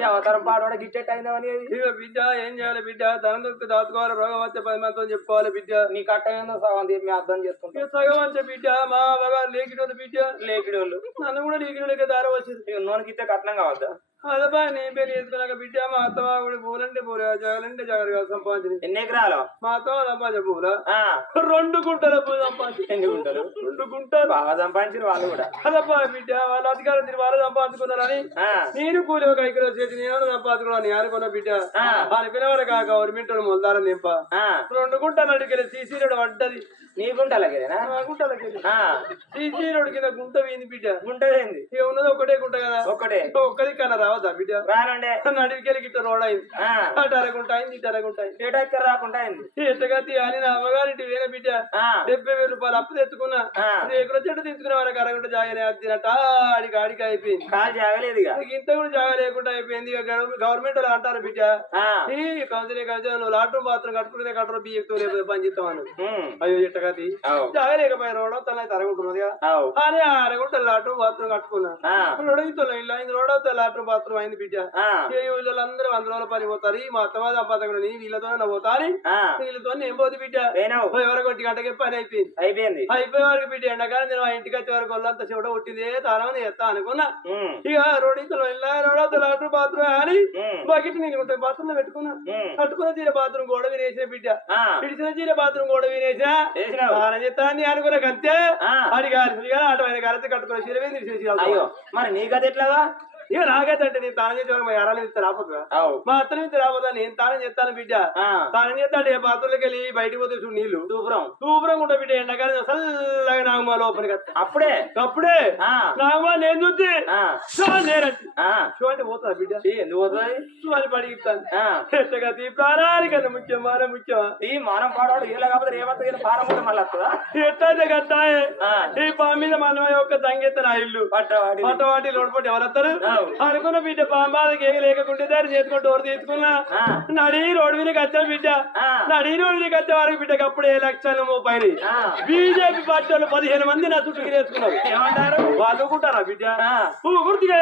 ఈ అవతారం పాడవాడ గిట్టెట్ అయిందని ఇక బిడ్డ ఏం చేయాలి బిడ్డ ధనం దొరికి దాచుకోవాలి రోగం వస్తే 10 మందితో చెప్పుకోవాలి బిడ్డ నీ కట్టమైందో సగం మేము అర్థం చేసుకుంటాం ఇక సగం అంటే బిడ్డ మా బాగా లేకిడోళ్ళు బిడ్డ లేకిడి వాళ్ళు నన్ను కూడా లేకిడోళ్ళకి దారి వచ్చింది నోనికి ఇస్తే కట్నం కావద్దా అదబ్బా నేను పెళ్లి చేసుకున్నాక బిడ్డ మా అత్తమా కూడా పూలంటే పూలు జగలంటే జగలుగా సంపాదించింది ఎన్ని ఎకరాలు మా అత్తమా సంపాదించిన పూల 2 గుంటల పూలు సంపాదించింది ఎన్ని గుంటలు 2 గుంటలు బాగా సంపాదించిన వాళ్ళు కూడా అదబ్బా బిడ్డ వాళ్ళ అధికారం తిరిగి వాళ్ళు సంపాదించుకున్నారని నేను కూలి ఒక ఐకిలో చేసి నేను సంపాదించుకున్నాను నేను అనుకున్న బిడ్డ వాళ్ళ పిల్లవాడు కాక గవర్నమెంట్ మొదలారని నింప 2 గుంటలు అడిగి సీసీ రోడ్ పడ్డది నీ గుంటలకేనా గుంటలకి సీసీ రోడ్ కింద గుంట పోయింది బిడ్డ గుంట ఏంది ఇక ఉన్నది ఒకటే గుంట కదా ఒక్కటే ఒక్కది కన్నా రావద్దా బిడ్డ రానండే నడివికెళ్ళి గిట్ట రోడ్ అయింది అటు అరగుంట అయింది ఇటు అరగుంట అయింది ఏటెక్కర రాకుండా అయింది ఎట్టగా తీయాలి నా అమ్మగారింటి వేరే బిడ్డ 70,000 రూపాయలు అప్పు తెచ్చుకున్నా ఎక్కడ చెట్టు తీసుకునే వరకు అరగుంట జాగనే అద్దినట్టు ఆడికి ఆడికి అయిపోయింది కాలు జాగలేదు ఇక ఇంత కూడా జాగా లేకుండా అయిపోయింది ఇక గవర్నమెంట్ వాళ్ళు అంటారు బిడ్డ ఈ కౌన్సిలింగ్ నువ్వు లాట్రూమ్ బాత్రూమ్ కట్టుకునే కట్టరు బియ్యతో లేకపోతే పని చేస్తామని అయ్యో ఎట్టగా జాగలేకపోయి రోడ్ తన అరగుంటున్నది అని అరగుంట లాట్రూమ్ బాత్రూమ్ కట్టుకున్నా రోడ్ రోడ్ అవుతా లాట్రూమ్ బాత్రూమ్ అయింది బిడ్డ వీళ్ళందరూ 100 రోజుల పని పోతారు మా అత్తమా సంపాదకుడు వీళ్ళతోనే పోతారు వీళ్ళతో ఏం పోతుంది బిడ్డ ఎవరికి 1 గంటకి పని అయిపోయింది అయిపోయే వరకు బిడ్డ ఎండాకాలం నేను మా ఇంటికి వచ్చే వరకు వాళ్ళంతా చెవుడ పుట్టింది తానమని చేస్తా అనుకున్నా ఇక రోడ్ అవుతా లాట్రూమ్ బాత్రూమ్ అని బకెట్ నేను ఉంటాయి బాత్రూమ్ లో పెట్టుకున్నా కట్టుకున్న తీరే బాత్రూమ్ గోడ వినేసే బిడ్డ ఇడిచిన తీరే బాత్రూమ్ గోడ వినేసా స్నానం చేస్తాను అనుకున్నా అంతే అడిగి అటు కలిసి కట్టుకుని సిరవేసి అయ్యో మరి నీకది ఎట్లాగా ఇక నాకైతే నేను తానం చేసే మా ఎరాలు ఇస్తే రాపోతుగా మా అత్త నుంచి రాపోతా నేను తానం చేస్తాను బిడ్డ తానం చేస్తాడు బాత్రూంలోకి వెళ్ళి బయటకు పోతే చూడు నీళ్లు తూపురం ఉంటా బిడ్డ ఎండాకాలం చల్లగా నాగమా లోపలికి అప్పుడే నాగమా నేను చూస్తే షో అంటే పోతుందా బిడ్డ ఎందుకు పోతుంది షో అని పడిగిస్తాను ఎట్టగా ఈ ప్రాణానికన్నా ముఖ్యం మానం ముఖ్యం ఈ మానం పాడవాడు ఇలా కాకపోతే ఏమంతా పారం కూడా మళ్ళీ వస్తుందా ఎట్టయితే కట్టాయి ఈ పా మీద మన యొక్క తంగెత్త నా ఇల్లు పట్టవాటి లోపడి ఎవరొస్తారు అనుకున్న బిడ్డ పాంబాలకి ఏమి లేకుంటే దాన్ని చేసుకుని డోర్ తీసుకున్నా నడి రోడ్డు మీదకి వచ్చాను బిడ్డ నడి రోడ్డు మీదకి వచ్చే వరకు బిడ్డకి అప్పుడే 1,30,000 బీజేపీ పార్టీ వాళ్ళు 15 మంది నా చుట్టూ వేసుకున్నారు ఏమంటారు వాళ్ళు అనుకుంటారా బిడ్డ గుర్తుగా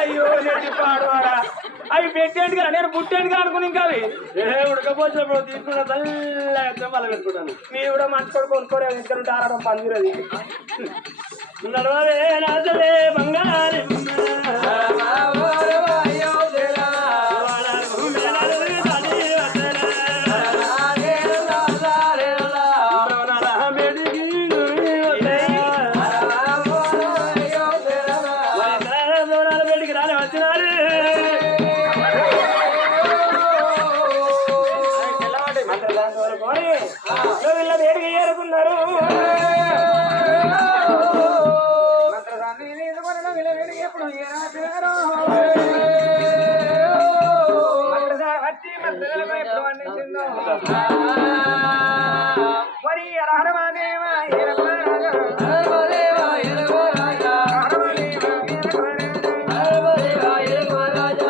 అయ్యో పాడవాడా అవి పెట్టేది కదా నేను పుట్టేది అనుకుని ఇంకా అవి ఉడకపోసినప్పుడు తీసుకున్న తల్లి మళ్ళీ పెట్టుకుంటాను మీరు కూడా మంచి కూడా కొనుక్కోరే ఇంటి ఆడడం పందిరది నడవలే రాజలే బంగారు వీళ్ళ వేడిగా ఏరుకున్నారు మరి రాజా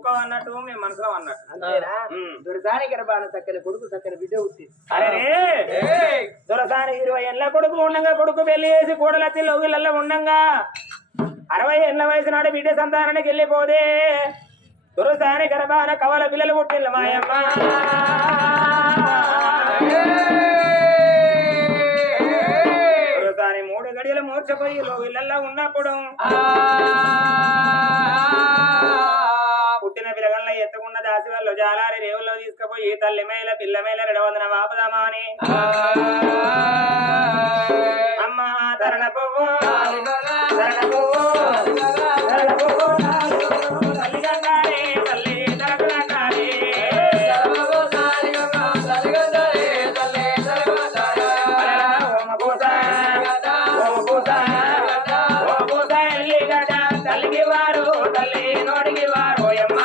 కుక్క అన్నట్టు మేము మనసులో అన్నట్టు అంతేనా దొరసాని గర్భాన చక్కని కొడుకు చక్కని బిడ్డ పుట్టింది. అరే దొరసాని 20 ఏళ్ళ కొడుకు ఉండంగా కొడుకు పెళ్లి చేసి కూడలచ్చి లోగిళ్ళల్లో ఉండంగా 60 ఏళ్ళ వయసు నాడు బిడ్డ సంతానానికి వెళ్ళిపోదే దొరసాని గర్భాన కవల పిల్లలు పుట్టిండ్ల మాయమ్మ. దొరసాని 3 గడియలు మూర్చపోయి లోగిళ్ళల్లో ఉన్నప్పుడు పుట్టిన పిల్లగల్లో ఎత్తుకున్న దాసి వాళ్ళు జాలారి రేవుల్లో తీసుకుపోయి తల్లి మేల పిల్ల మేల 200 వాపుదామా అని అమ్మ తరణ పువ్వు తరణ పువ్వు తరణ పువ్వు తల్లి గంగారే తల్లి తరగంగారే తల్లికి వారు తల్లి నోడికి వారు అమ్మ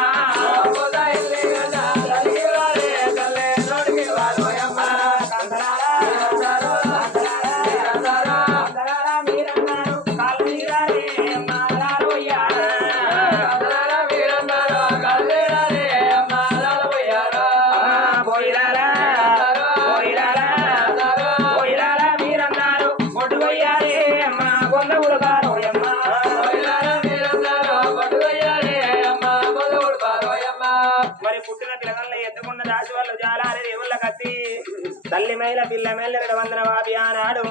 మరి పుట్టిన పిల్లగల్లో ఎత్తుకున్న దాసి వాళ్ళు జాలారి రేవుళ్ళ కత్తి తల్లి మేల పిల్ల మేల 200 వాపి ఆనాడు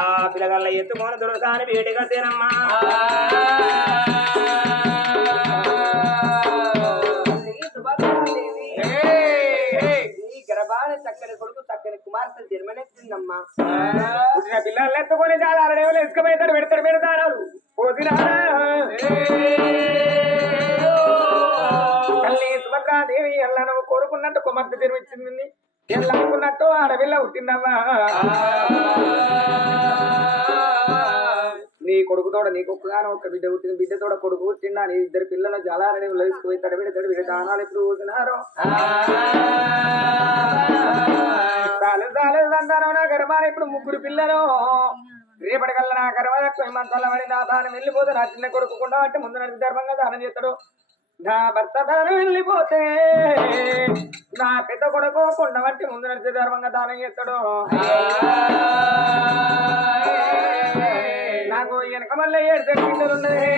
ఆ పిల్లగల్ల ఎత్తుకొని దొరసాని బీటి కత్తేనమ్మా. ఈ గర్భాన చక్కని కొడుకు చక్కని కుమార్తె జన్మనెత్తిందమ్మా. పుట్టిన పిల్లల్ని ఎత్తుకొని జాలారి రేవులు ఇసుకపోతాడు పెడతాడు పోసినారా తల్లి సుభద్రాదేవి ఎల్ల నువ్వు కోరుకున్నట్టు కుమార్తె జన్మించింది ఎల్ల అనుకున్నట్టు ఆడపిల్ల పుట్టిందమ్మా. నీ కొడుకుతోడ నీ కుక్కగానే ఒక బిడ్డ పుట్టింది బిడ్డతోడ కొడుకు పుట్టిండా నీ 2 పిల్లలు జలాలని లభిసిపోయి తడబిడతాడు బిడ్డ దానాలు ఎప్పుడు కూతున్నారు సంతానం నా గర్భాన ఇప్పుడు 3 పిల్లలు రేపటికల్లా నా గర్భ మంత్రాల పడి నా దానం వెళ్ళిపోతే నా చిన్న కొడుకుకుండా అంటే ముందు నడిచి ధర్మంగా దానం చేస్తాడు. నా భర్త దానం వెళ్ళిపోతే నా పెద్ద కొడుకు కొండ వంటి ముందు నడిచి ధర్మంగా దానం చేస్తాడు. నాకు వెనక మళ్ళీ 7 పిల్లలు ఉన్నాయి.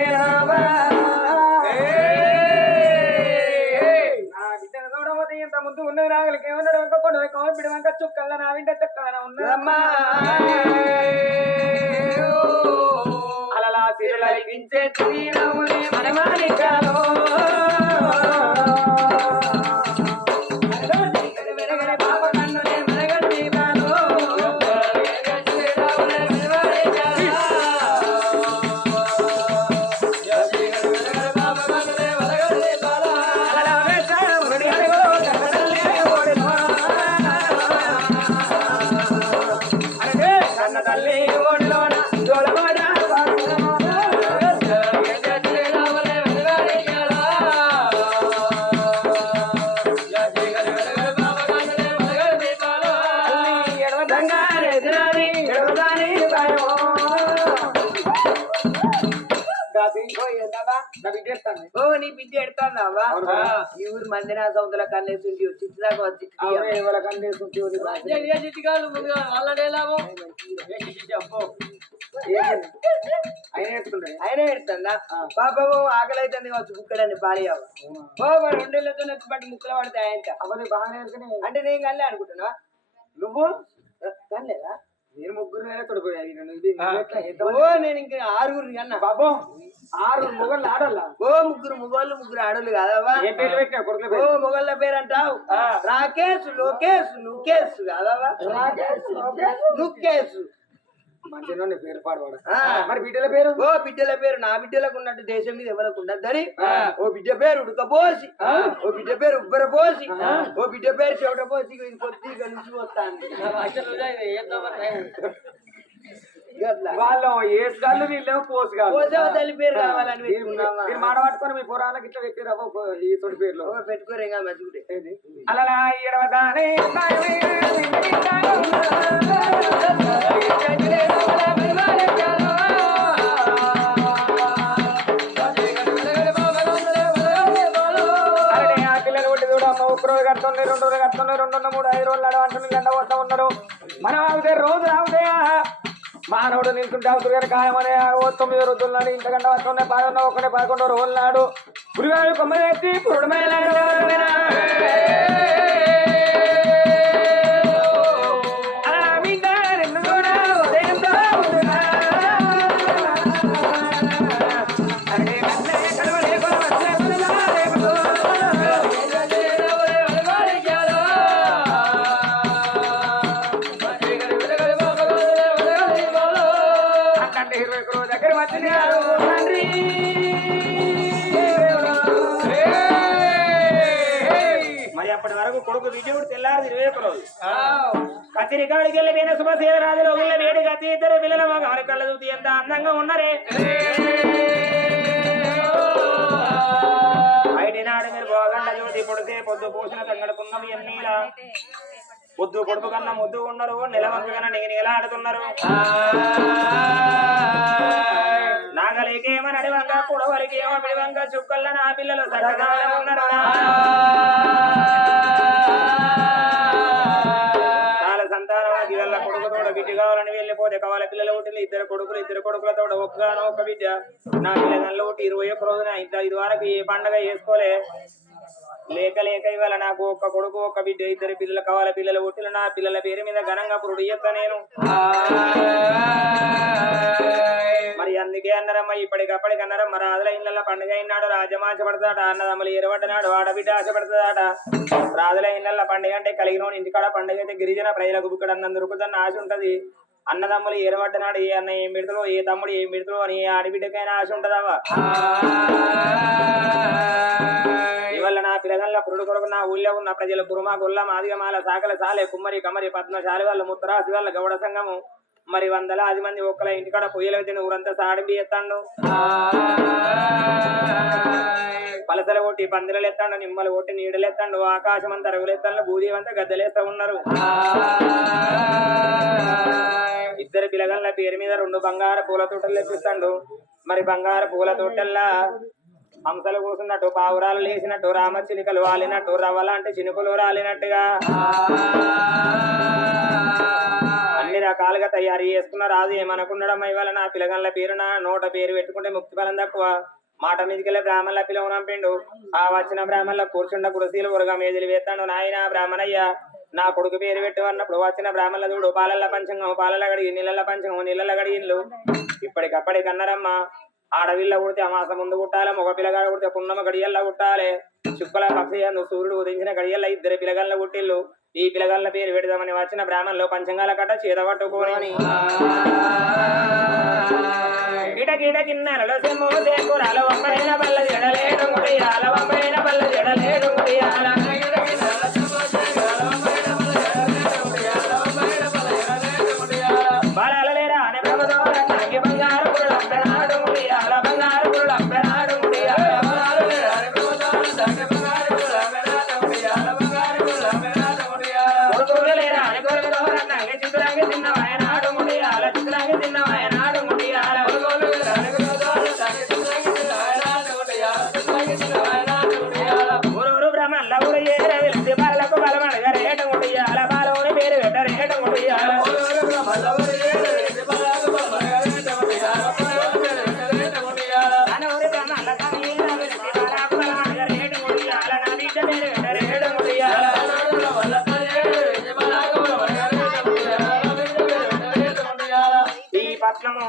నా బిడ్డను చూడబోతే ఇంత ముందు ఉన్నది నాగలికి ఏమన్నాడు వంక కొండ కోపిడి వంక చుక్కల్లా నా బిడ్డ చక్కగా ఉన్నదమ్మా. అలలా తిరులగించే శ్రీరాముని మనమానికాలో తల్లి ఓడిలోన జోలవాడ ఓ నీ బిడ్డ ఎడతావా ఈ ఊరు మందినా సౌందర్య కన్నేసి చిట్టుదాకా వచ్చి ఆయన ఎడుతుందా బాబా ఆకలి అవుతుంది కావచ్చు బుక్కడని పాలియావు ఓ 2 ఏళ్ళతో పట్టి ముక్కలు పడతాయి ఆయన బాగానే అంటే నేను కళ్ళే అనుకుంటున్నా నువ్వు కళ్ళేదా నేను 3 తొడిపోయాయి ఓ నేను ఇంకా 6 కన్నా బాబు 6 మొగళ్ళు ఆడల్లా ఓ 3 మొగోళ్ళు 3 ఆడోళ్ళు కాదవ్వా ఏ పేర్లు పెట్టినా కొడుకుల ఓ మొగళ్ళ పేరు అంటావు రాకేష్ లోకేష్ నుకేష్ కాదవ్వా నుకేష్ మంచిగా పేరు పాడవాడు మరి బిడ్డల పేరు ఓ బిడ్డల పేరు నా బిడ్డలకు ఉన్నట్టు దేశం మీద ఎవరికి ఉండద్దని ఓ బిడ్డ పేరు ఉడకపోసి ఓ బిడ్డ పేరు ఉబ్బరపోసి ఓ బిడ్డ పేరు చెవటపోసి కొద్దిగా నుంచి వస్తాను వాళ్ళు ఏసుగాళ్ళు వీళ్ళు పోసుగాళ్ళు పోసేవ తల్లి పేరు కావాలని మీరు మాట పట్టుకొని మీ పురాణాలకు ఇట్లా పెట్టారు ఈ తొడి పేర్లు పెట్టుకోరేగా మంచిగుంటే అలా 20 ఒక్క రోజు కడుతుంది 2 రోజులు కడుతుంది 2 3 5 రోజులు నడవంటుంది గంట వస్తూ ఉన్నారు మనం ఆగితే రోజు రావుతాయా మానవుడు నిల్చుంటే అవుతుంది కానీ ఖాయమనే 9 రోజులు నాడు ఇంతకంటే వస్తున్నాయి 11 రోజులు నాడు పులిగాడు కొమ్మలు ఎత్తి పురుడుమైనాడు మరి అప్పటి వరకు కొడుకు విజయుడు తెల్లారి 21 రోజు కచ్చిరి కాడికి వెళ్ళి పోయిన శుభశీల రాజులో ఉళ్ళ వేడి కత్తి ఇద్దరు పిల్లల మాకు ఎవరి కళ్ళ చూసి ఎంత అందంగా ఉన్నారే బయటినాడు మీరు గోగండ జ్యోతి పొడితే పొద్దు పూసిన తంగడుకున్నవి ఎన్నీలా పొద్దు కొడుకు కన్నా ముద్దు ఉన్నారు నిలవంక కన్నా నిగనిగలాడుతున్నారు నాగలికేమో నడివంక కుడవలికేమో పిడివంక చుక్కల్ల నా పిల్లలు చక్కగా ఉన్నారు చాలా సంతానం గిల్ల కొడుకుతోడ బిడ్డ కావాలని వెళ్ళిపోతే కావాలి పిల్లలు పుట్టిన ఇద్దరు కొడుకులతో ఒక్కగానో ఒక బిడ్డ నా పిల్లలు పుట్టి 21 రోజున ఇంత 5 వరకు ఏ పండగ చేసుకోలే లేక ఇవాళ నాకు ఒక్క కొడుకు ఒక్క బిడ్డ ఇద్దరు పిల్లలు కావాలి పిల్లలు పుట్టిన నా పిల్లల పేరు మీద ఘనంగా పురుడు ఇయ్యత్తా నేను మరి అందుకే అన్నారమ్మా ఇప్పటికప్పటికి అన్నారా మరి రాజుల ఇళ్ళ పండుగ అయినాడు రాజమాచ పడతాట అన్నదమ్ములు ఎరబడ్డనాడు ఆడబిడ్డ ఆశపడతాడట రాజుల ఇళ్ళ పండుగ అంటే కలిగిన ఇంటికాడ పండుగ అయితే గిరిజన ప్రజలకు ఇక్కడ అన్నం దొరుకుతున్న ఆశ ఉంటది అన్నదమ్ములు ఎరబడ్డనాడు ఏ అన్న ఏం పెడతాడు ఏ తమ్ముడు ఏం పెడతాడు అని ఏ ఆడబిడ్డకైనా ఆశ ఉంటదావా ఇవాళ నా పిల్లగల్ల పురుడు కొరకు నా ఊళ్ళో ఉన్న ప్రజలు కురుమా గొల్ల మాదిగమాల సాకల సాలే కుమ్మరి కమరి పద్మశాలి వాళ్ళ ముత్తరాసి వాళ్ళ గౌడ సంఘము మరి 100 మంది ఒక్కల ఇంటికాడ పొయ్యలు అయితే ఊరంతా సాడింపి ఎత్తాడు పలసలు కొట్టి పందిరలు ఎత్తాడు నిమ్మలు కొట్టి నీడలు ఎత్తాడు ఆకాశం అంతా రగులెత్తాడు భూదేవంతా గద్దెలేస్తా ఉన్నారు ఇద్దరు పిల్లగల్ల పేరు మీద 2 బంగారు పూల తోటలు తెప్పిస్తాడు మరి బంగారు పూల తోటల్లా హంసలు కూసున్నట్టు పావురాలు లేచినట్టు రామచిలికలు వాలినట్టు రవ్వలాంటి చినుకులు రాలినట్టుగా అన్ని రకాలుగా తయారు చేసుకున్న రాజు ఏమనుకున్నాడమ్మ ఇవాళ నా పిల్లగల్ల పేరు నా నోట పేరు పెట్టుకుంటే ముక్తి ఫలం తక్కువ మాట మీదకెళ్ళే బ్రాహ్మణుల పిల్లవు నంపిండు ఆ వచ్చిన బ్రాహ్మణుల కూర్చుండ కురసీలు ఉరగా మేజులు వేస్తాడు నాయన బ్రాహ్మణయ్య నా కొడుకు పేరు పెట్టు అన్నప్పుడు వచ్చిన బ్రాహ్మణుల చూడు పాలల్ల పంచంగం పాలల గడిగి నీళ్ళ పంచంగం నీళ్ళ గడిగిన్లు ఇప్పటికప్పటికన్నారమ్మా ఆడవిల్ల కుడితే అమాస ముందు కుట్టాలి మగ పిల్లగాడు కుడితే పున్నమ గడియల్లా కుట్టాలి చుక్కల పక్షి సూర్యుడు ఉదయించిన గడియల్లా ఇద్దరు పిల్లగల్ల కుట్టిల్లు ఈ పిల్లగల్ల పేరు పెడదామని వచ్చిన బ్రాహ్మణులు పంచంగాల కట్ట చేత పట్టుకొని కిటకిట కిన్నెలలో సెమ్ము సేకురాల వంపైన బల్ల జడలేడు ముడియాల వంపైన బల్ల జడలేడు ముడియాల బాలలేరా అనే బ్రహ్మదోర నాకి బంగారు పురుడు అంపెనాడు ముడియాల బంగారు పురుడు అంపెనాడు ముడియాల కొడుకులేరా అని కొడుకుదోర నాకి చిత్రాంగి చిన్న వయనాడు ముడియాల చిత్రాంగి చిన్న వయనాడు ముడియాల ఊరూరు బ్రహ్మల్ల ఊరు ఏరే వెలిసి బాలకు బలమడగ రేట ముడియాల బాలోని పేరు వెట రేట ముడియాల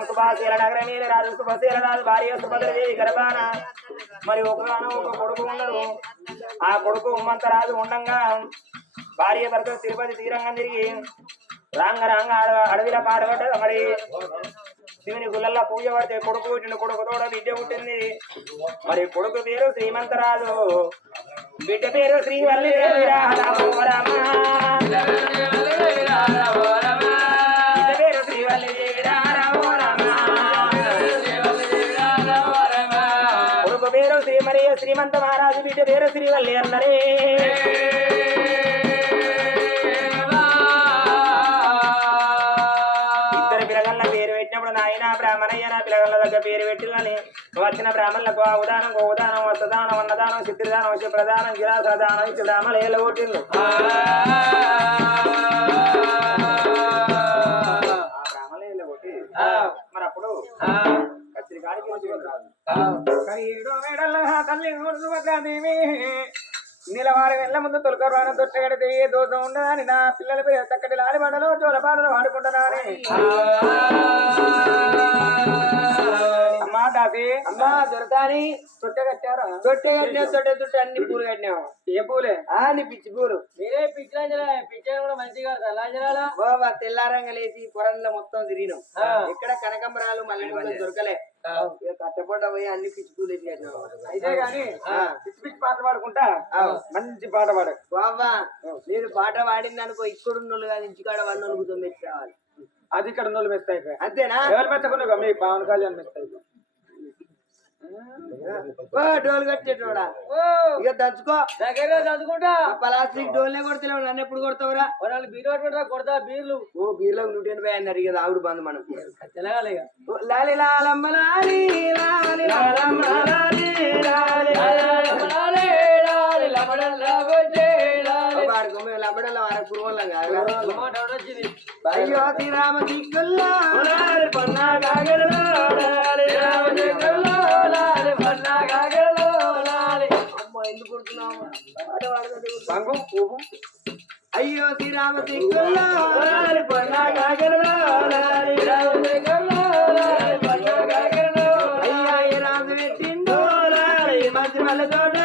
సుభాశీల నగర నీరు రాజు సుభశీల రాజు భార్య సుభద్రదేవి గర్భాన మరి ఒక కొడుకు ఉండడు ఆ కొడుకు ఉమ్మంత రాజు ఉండంగా భార్య భర్త తిరుపతి తీరంగా తిరిగి రాంగ అడవిలో పాడబడ్డ మరి శివుని గుళ్ళల్లో పూజ పడితే కొడుకు పుట్టిన కొడుకుతోడ బిడ్డ పుట్టింది మరి కొడుకు పేరు శ్రీమంతరాజు బిడ్డ పేరు శ్రీవల్లి పేరు శ్రీవల్లి కొడుకు పేరు శ్రీమరి శ్రీమంత మహారాజు బిడ్డ పేరు శ్రీవల్లి అన్నరే ఇద్దరు పిల్లగల్ల పేరు పెట్టినప్పుడు నాయన బ్రాహ్మణయ్య నా పిల్లగల్ల దగ్గర పేరు పెట్టిందని వచ్చిన బ్రాహ్మణులకు ఉదానం గోదానం వస్తదానం అన్నదానం సిద్ధిదానం విషయ ప్రధానం గిరాసదానం ఇచ్చి బ్రాహ్మణులు ఏళ్ళు కొట్టిండు బ్రాహ్మణులు ఏళ్ళు కొట్టి మరి అప్పుడు కచ్చిరికాడికి కానీ 7వ మేడల్లో తల్లి దేవి నీలవారి వెళ్ళ ముందు తొలకరాన దొట్టగడితే ఏ దోషం ఉండదని నా పిల్లలపై చక్కటి లాలిబండలో జోలపాటలు పాడుకుంటున్నాను అమ్మా దాసి అమ్మా దొరకాని తొట్టె కట్టారా తొట్టె కట్టినా తొట్టె అన్ని పూలు కట్టినావు ఏ పూలే నీ పిచ్చి పూలు మీరే పిచ్చని కూడా మంచిగా లాంజనాలా బాబా తెల్లారంగా లేచి పొరంలో మొత్తం తిరిగినాం ఎక్కడ కనకంబరాలు మల్లె దొరకలే కట్టపడ్డ పోయి అన్ని పిచ్చి పూలు ఎట్టినావు అయితే గాని పిచ్చి పిచ్చి పాట పాడుకుంటా మంచి పాట పాడ బాబా నేను పాట పాడింది అనుకో ఇక్కడున్నోళ్ళు కాదు ఇంటికాడ వాళ్ళు తొమ్మిది రావాలి అది ఇక్కడ ఉన్నోళ్ళు మెస్తాయి అంతేనా ఎవరు మెచ్చకుండా మీ పవన్ కళ్యాణ్ మెస్తాయి డోలు కట్టేటోడా ఇక దంచుకో దగ్గర చదువుకుంటా ప్లాస్టిక్ డోల్నే కొడతలేవు నన్ను ఎప్పుడు కొడతావురా వాళ్ళు బీరు పట్టుకుంటా కొడతా బీర్లు బీర్లకు 180 అన్నారు ఇక ఆవిడ బంద్ మనం తెలగాలి ఇక లాలి లాలమ్మ లాలి లాలి లాలమ్మ లాలి లాలి లబ్బడల్ల వార పురువల్లం కాదు అయ్యో శ్రీరామ దిక్కుల్లో ఎందుకు కొడుతున్నావు అయ్యో శ్రీరామ దిక్కుల్లో అయ్యా ఏ రాజు పెట్టిండు మంచి మల్ల తోట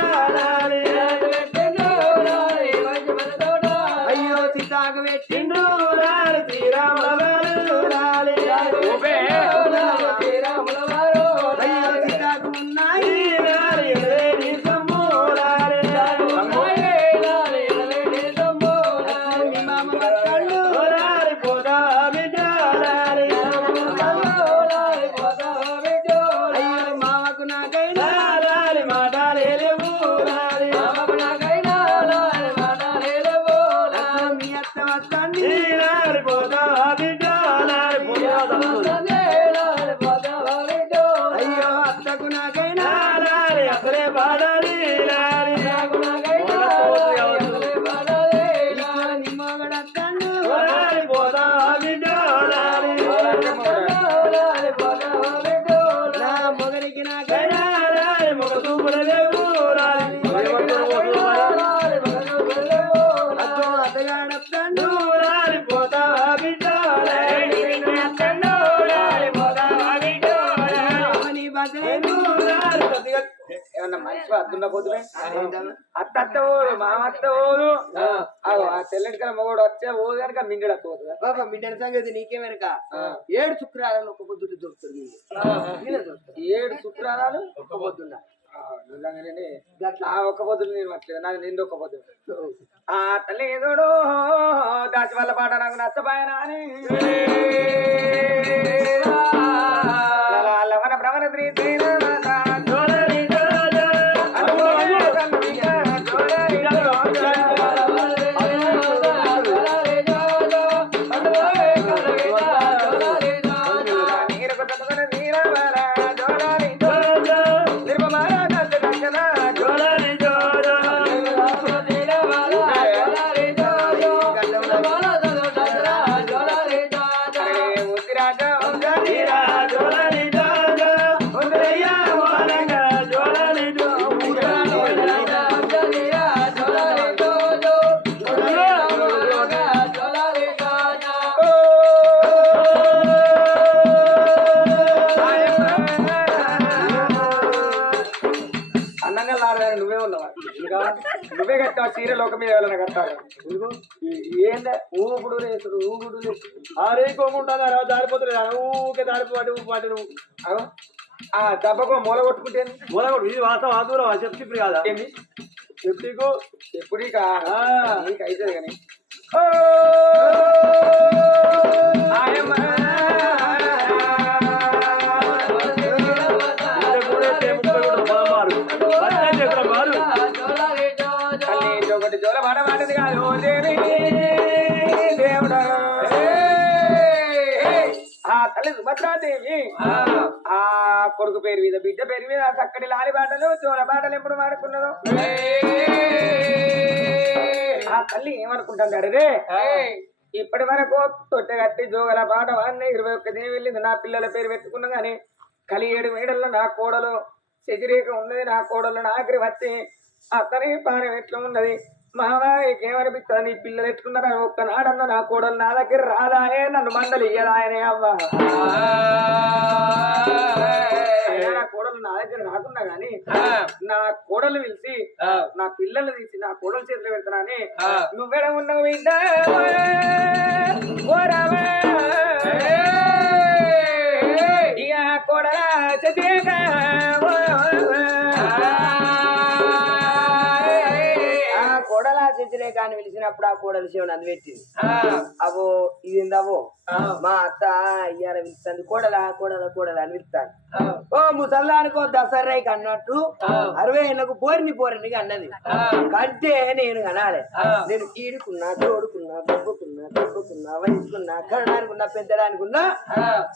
అయ్యో సీతాకు పెట్టిండు శ్రీరాముల అయ్యో సీతాకు ఉన్నాయి అయ్యో మామకు నాకైనా మీ అత్త వస్తాండి అయ్యో అత్తకు నాకైనా నిమ్మగడత్తాండు నా మొగనికి నాకైనా అత్తగాడత్తాండు నీ బతలేను ఏమన్నా మనిషి అద్దున్న పొద్దునే అత్త ఓదు మామత్త ఓదు ఆ తెల్లటికల మొగోడు వచ్చే ఓదు కనుక మింగడ పోతుంది బాబా మిడ్డల సంగతి నీకేమెనక 7 శుక్రవారాలు ఒక పొద్దుట దొరుకుతుంది 7 శుక్రవారాలు ఒక్క పొద్దున్న ఆ ఒక్క పొద్దులు నేను పట్టలేదు నాకు నిండు ఒక్క పొద్దు ఆ తల్లి ఏదోడు దాచి వల్ల పాట నాకు నచ్చపాయనా అని లవణ భ్రమణ నువ్వే ఉన్నావా నువ్వే కట్టావు చీర లోకం మీద ఎవరైనా కట్టారు ఏందా ఊపుడు లేసుడు ఊపుడు లేసుడు ఆరేకోకుండా దారిపోతుంది ఊకే దారిపోటు పాటు నువ్వు ఆ దెబ్బకు మూల కొట్టుకుంటే మొదలు ఇది వాస్తవం ఆదూరం చెప్తే ఇప్పుడు కాదా ఏంది చెప్తీకు ఎప్పుడు నీకు అవుతుంది కానీ ఒకటి జోల మాట మాటది కాదు దేవుడు ఆ తల్లి సుభద్రాదేవి ఆ కొడుకు పేరు మీద బిడ్డ పేరు మీద చక్కటి లాలి బాటలు చోళ బాటలు ఎప్పుడు వాడుకున్నదో ఆ తల్లి ఏమనుకుంటుంది అడిగే ఇప్పటి వరకు తొట్టె కట్టి జోగల పాట వాడిని 21 దినం వెళ్ళింది నా పిల్లల పేరు పెట్టుకున్నా గాని కలి 7 మేడల్లో నా కోడలు శశిరేఖ ఉన్నది నా కోడలు నాకరి వచ్చి అతని పానం ఎట్లా ఉన్నది మావాయికి ఏమనిపిస్తుంది నీ పిల్లలు ఎట్టుకున్నారా ఒక్కనాడన్న నా కోడలు నా దగ్గర రాదాయే నన్ను మందలు ఇయ్యదాయనే అవ్వా నా కోడలు నా దగ్గర రాకున్నా గాని నా కోడలు పిలిచి నా పిల్లలు తీసి నా కోడలు చేతిలో పెడతానని నువ్వెడ ఉన్నావు బిడ్డ ఇక కోడల చదివేక కోడల చదిరేక అని పిలిచినప్పుడు ఆ కోడలు శివుని అందిపెట్టింది అవో ఇది ఏందవో మా అత్త ఇయ్యాల పిలుస్తుంది కోడల కోడల కోడల అని పిలుస్తాను ఓ ముసల్లా అనుకో దసరాకి అన్నట్టు 60 ఏళ్ళకు పోరిని అన్నది కంటే నేను కనాలి నేను ఈడుకున్నా తోడుకున్నా దెబ్బకున్నా వయసుకున్నా కనడానికున్నా పెద్దడానికున్నా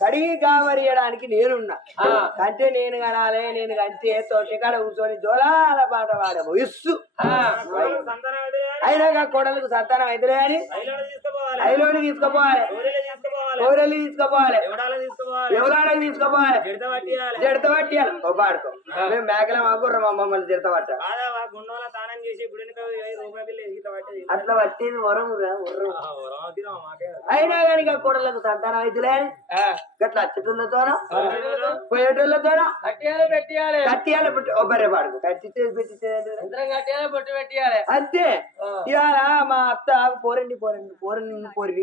కడిగి కావరియడానికి నేనున్నా కంటే నేను కనాలి నేను కంటే తోటకాడ కూర్చొని జోలాల పాట పాడ వయస్సు అయినాక కోడలకు సంతానం అయితలే అని ఐలోని తీసుకోపోవాలి కోరలు తీసుకోపోవాలి ఎవరాడకి తీసుకోపోవాలి జడత పట్టియాలి పాడుకో మేము మేకల మాకుర్రం మమ్మల్ని జడత పట్ట అట్లా పట్టేది వరం అయినా కానీ కోడలకు సంతానం అయితలే అని గట్లా అచ్చటోళ్ళతోనో పోయేటోళ్ళతోనో కట్టియాలి ఒబ్బరే పాడుకో కట్టితే పెట్టియాలి అంతే ఇవాళ మా అత్త పోరండి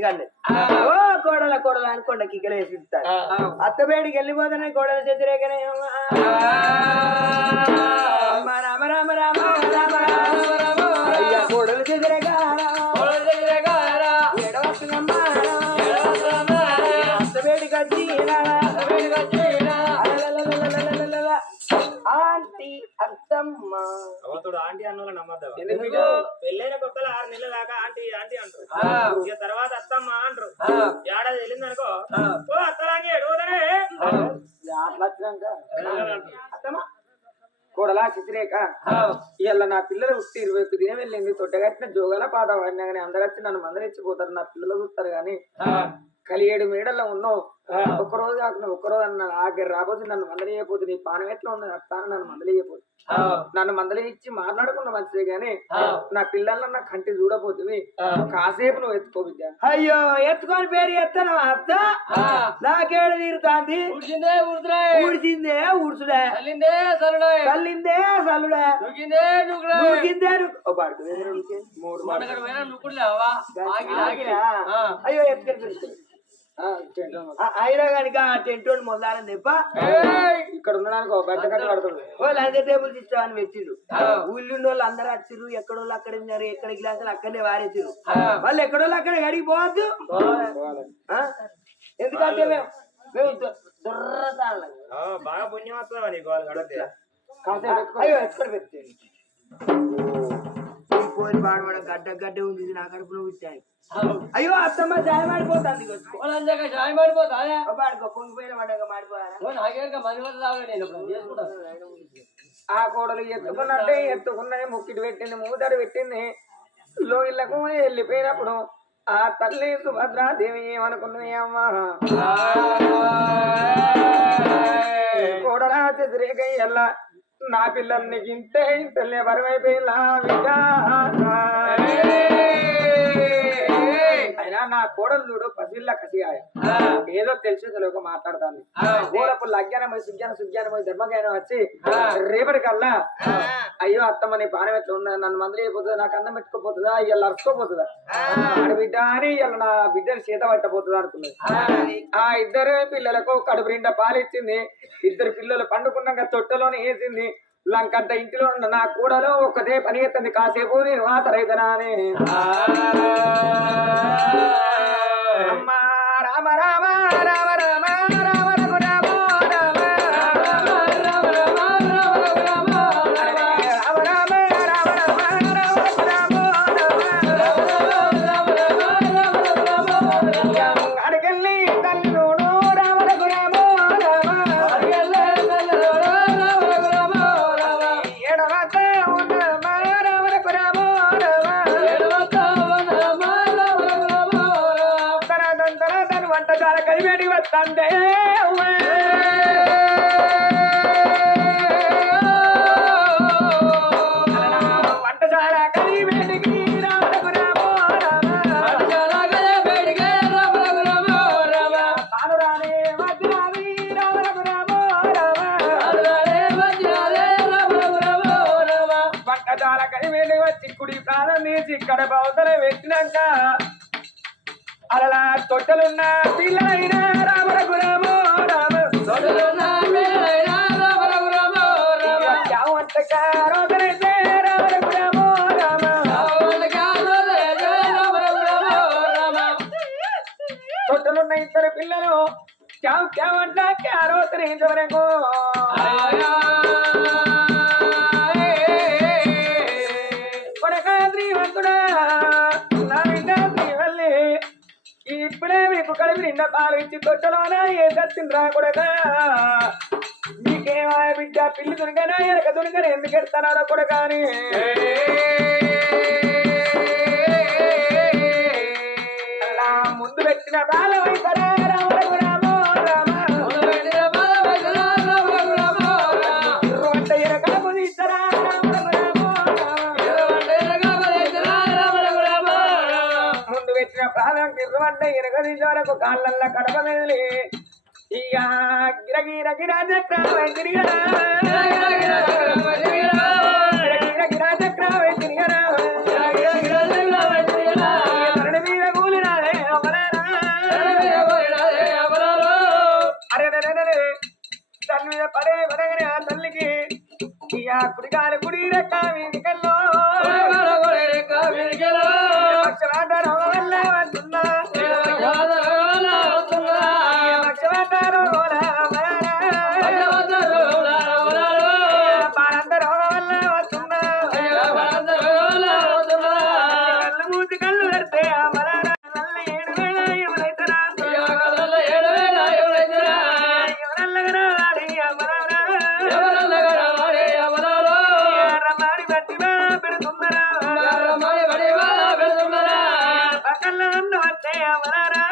కానీ ఓ కోడల కోడల అని కొండ కిక్కలు వేసి ఇస్తారు అత్త బయటికి వెళ్ళిపోతానే కోడల చెతిరేకనే రామ రామ రామ రామ అయ్యా కోడలు చెతిరేక అత్త బయటికి వచ్చి ఆంటీ అత్తమ్మ ఆంటీ అన్న నమ్మద్దాం పెళ్ళైన కొత్తలో 6 నెలల దాకా ఆంటీ ఆంటీ అంటారు ఇక తర్వాత అత్తమ్మ అంటారు ఏడాది వెళ్ళింది అనుకో ఓ అత్తలాంటి ఎడుగుదనే అత్తమ్మ కోడలా చిత్రేక ఇవాళ నా పిల్లలు పుట్టి 21 దినం వెళ్ళింది తొట్టగట్టిన జోగాల పాట వాడినా కానీ అందరొచ్చి నన్ను మందరిచ్చిపోతారు నా పిల్లలు చూస్తారు కానీ కలి 7 మేడల్లో ఉన్నావు ఒక్కరోజు కాకుండా ఒక్కరోజు అన్న ఆఖరి రాబోతు నన్ను మందలియపోతు నీ పానం ఎట్లా ఉంది అత్తాను నన్ను మందలియపోతు నన్ను మందలి ఇచ్చి మాట్లాడుకున్న మంచిదే గాని నా పిల్లల నా కంటి చూడపోతుంది కాసేపు నువ్వు ఎత్తుకో విద్య అయ్యో ఎత్తుకొని పేరు ఎత్తను అత్త నాకేడు తీరుతాంది ఊడిచిందే ఊడ్చుడే చల్లిందే చల్లుడే అయ్యో ఎత్తుకొని అయినా కనుక ఆ టెంట్ మొదలని తెప్ప ఇక్కడ ఉండడానికి బయట కట్ట పడుతుంది ఓ లంచ్ టేబుల్ సిస్టమ్ అని పెట్టిండు ఊళ్ళో వాళ్ళు అందరూ వచ్చిర్రు ఎక్కడోళ్ళు అక్కడ ఉన్నారు ఎక్కడ గ్లాసులు అక్కడనే వారేసిరు వాళ్ళు ఎక్కడోళ్ళు అక్కడ గడికి పోవద్దు ఎందుకంటే మేము బాగా పుణ్యం వస్తుందా నీకు వాళ్ళు గడితే అయ్యో ఎక్కడ పెట్టండి పోయి బాడబడ గడ్డ ఉంది నా కడుపులో వచ్చాయి అయ్యో అత్తమ్మ చాయ్ మాడిపోతుంది పొంగిపోయిన పడ్డాక ఆ కోడలు ఎత్తుకున్నట్టే ఎత్తుకున్నది ముక్కిటి పెట్టింది మూదడు పెట్టింది లోగిళ్ళకు వెళ్ళిపోయినప్పుడు ఆ తల్లి సుభద్రాదేవి ఏమనుకున్నది అమ్మా కోడలా చెదిరేకయ్యల్ల నా పిల్లల్ని ఇంతే ఇంతలే బరువైపోయినా అయినా నా కోడలు చూడు పసిళ్ళ కసిగాయ ఏదో తెలిసి తెలియక మాట్లాడతాను ఊరపు లగ్గానమై సుజ్ఞానమై ధర్మజ్ఞానం వచ్చి రేపటి కల్లా అయ్యో అత్తమ్మ నీ పానం ఎట్లా ఉన్నా నన్ను మందులు అయిపోతుందా నాకు అన్నం పెట్టుకోపోతుందా ఇవాళ అరుచుకోపోతుందా ఆడ బిడ్డ అని ఇవాళ నా బిడ్డని చేత పట్టబోతుందా అనుకున్నది ఆ 2 పిల్లలకు కడుపు నిండా పాలిచ్చింది 2 పిల్లలు పండుకున్నాక తొట్టలోనే వేసింది లంకంత ఇంటిలో ఉన్న నా కూడలో ఒక్కటే పని ఎత్తంది కాసేపు నేను వాసరైతనా అని అమ్మా రామ రామ రామ రామ రామ రఘు రామ రామ రామ అడికెళ్ళి తల్లి రామ రఘు రామ రామ వస్తందే వంటశాల కలి వేడికి రామకు రామో తాను రానే వజ్రావి రామకు రామో వంటశాల కలి వేడి వచ్చి కుడి ప్రాణం తీసి ఇక్కడ బౌద్ధల పెట్టినాక అలా తొట్టలున్న పిల్లైన రామకు రామో రామ వంటకారోదరైతే రామకు రామో రామ తొట్టలున్న ఇద్దరు పిల్లలు క్యావ్ క్యావ్ అంట క్యారోదరించే వరకు కొడక శ్రీవంతుడా నా బిడ్డ శ్రీవల్లి ఇప్పుడే మీకు కడుపు నిండా పాలు ఇచ్చి తొట్టలోన ఏ సత్తింద్రా కొడక మీకేమా బిడ్డ పిల్లి దునికనా ఎనక దునికన ఎందుకు ఎడతానారో కొడక అని అలా ముందు పెట్టిన బాల వైసరా రామకు రామో రామ వంట ఎనకలకు తీసరా రామకు రామో ముందు పెట్టిన ప్రాణం గిర్రవంట ఎనకదీసే వరకు కాళ్ళల్లో కడప మెదిలి ఇక గిరగిర గిరా చక్ర తిరిగరా గిర చక్ర తిరిగరా ధరణి మీద కూలినారే అరే తల్లి మీద పడే పడగనే ఆ తల్లికి ఇక కుడికాలు కుడి రెక్క వీధికల్లో పక్షవాత రోగం వల్ల వస్తున్నా పక్షవాత రోగం పారంత రోగం వల్ల వస్తున్నా కళ్ళు మూసి కళ్ళు పెడితే ఆ మరారా నల్ల 7 వేళ ఎవరైతరా ఎవరల్లగరా వాడి ఆ మరారా రమాడి బట్టి పెడుతుందరా పక్కన అన్న వస్తే ఆ మరారా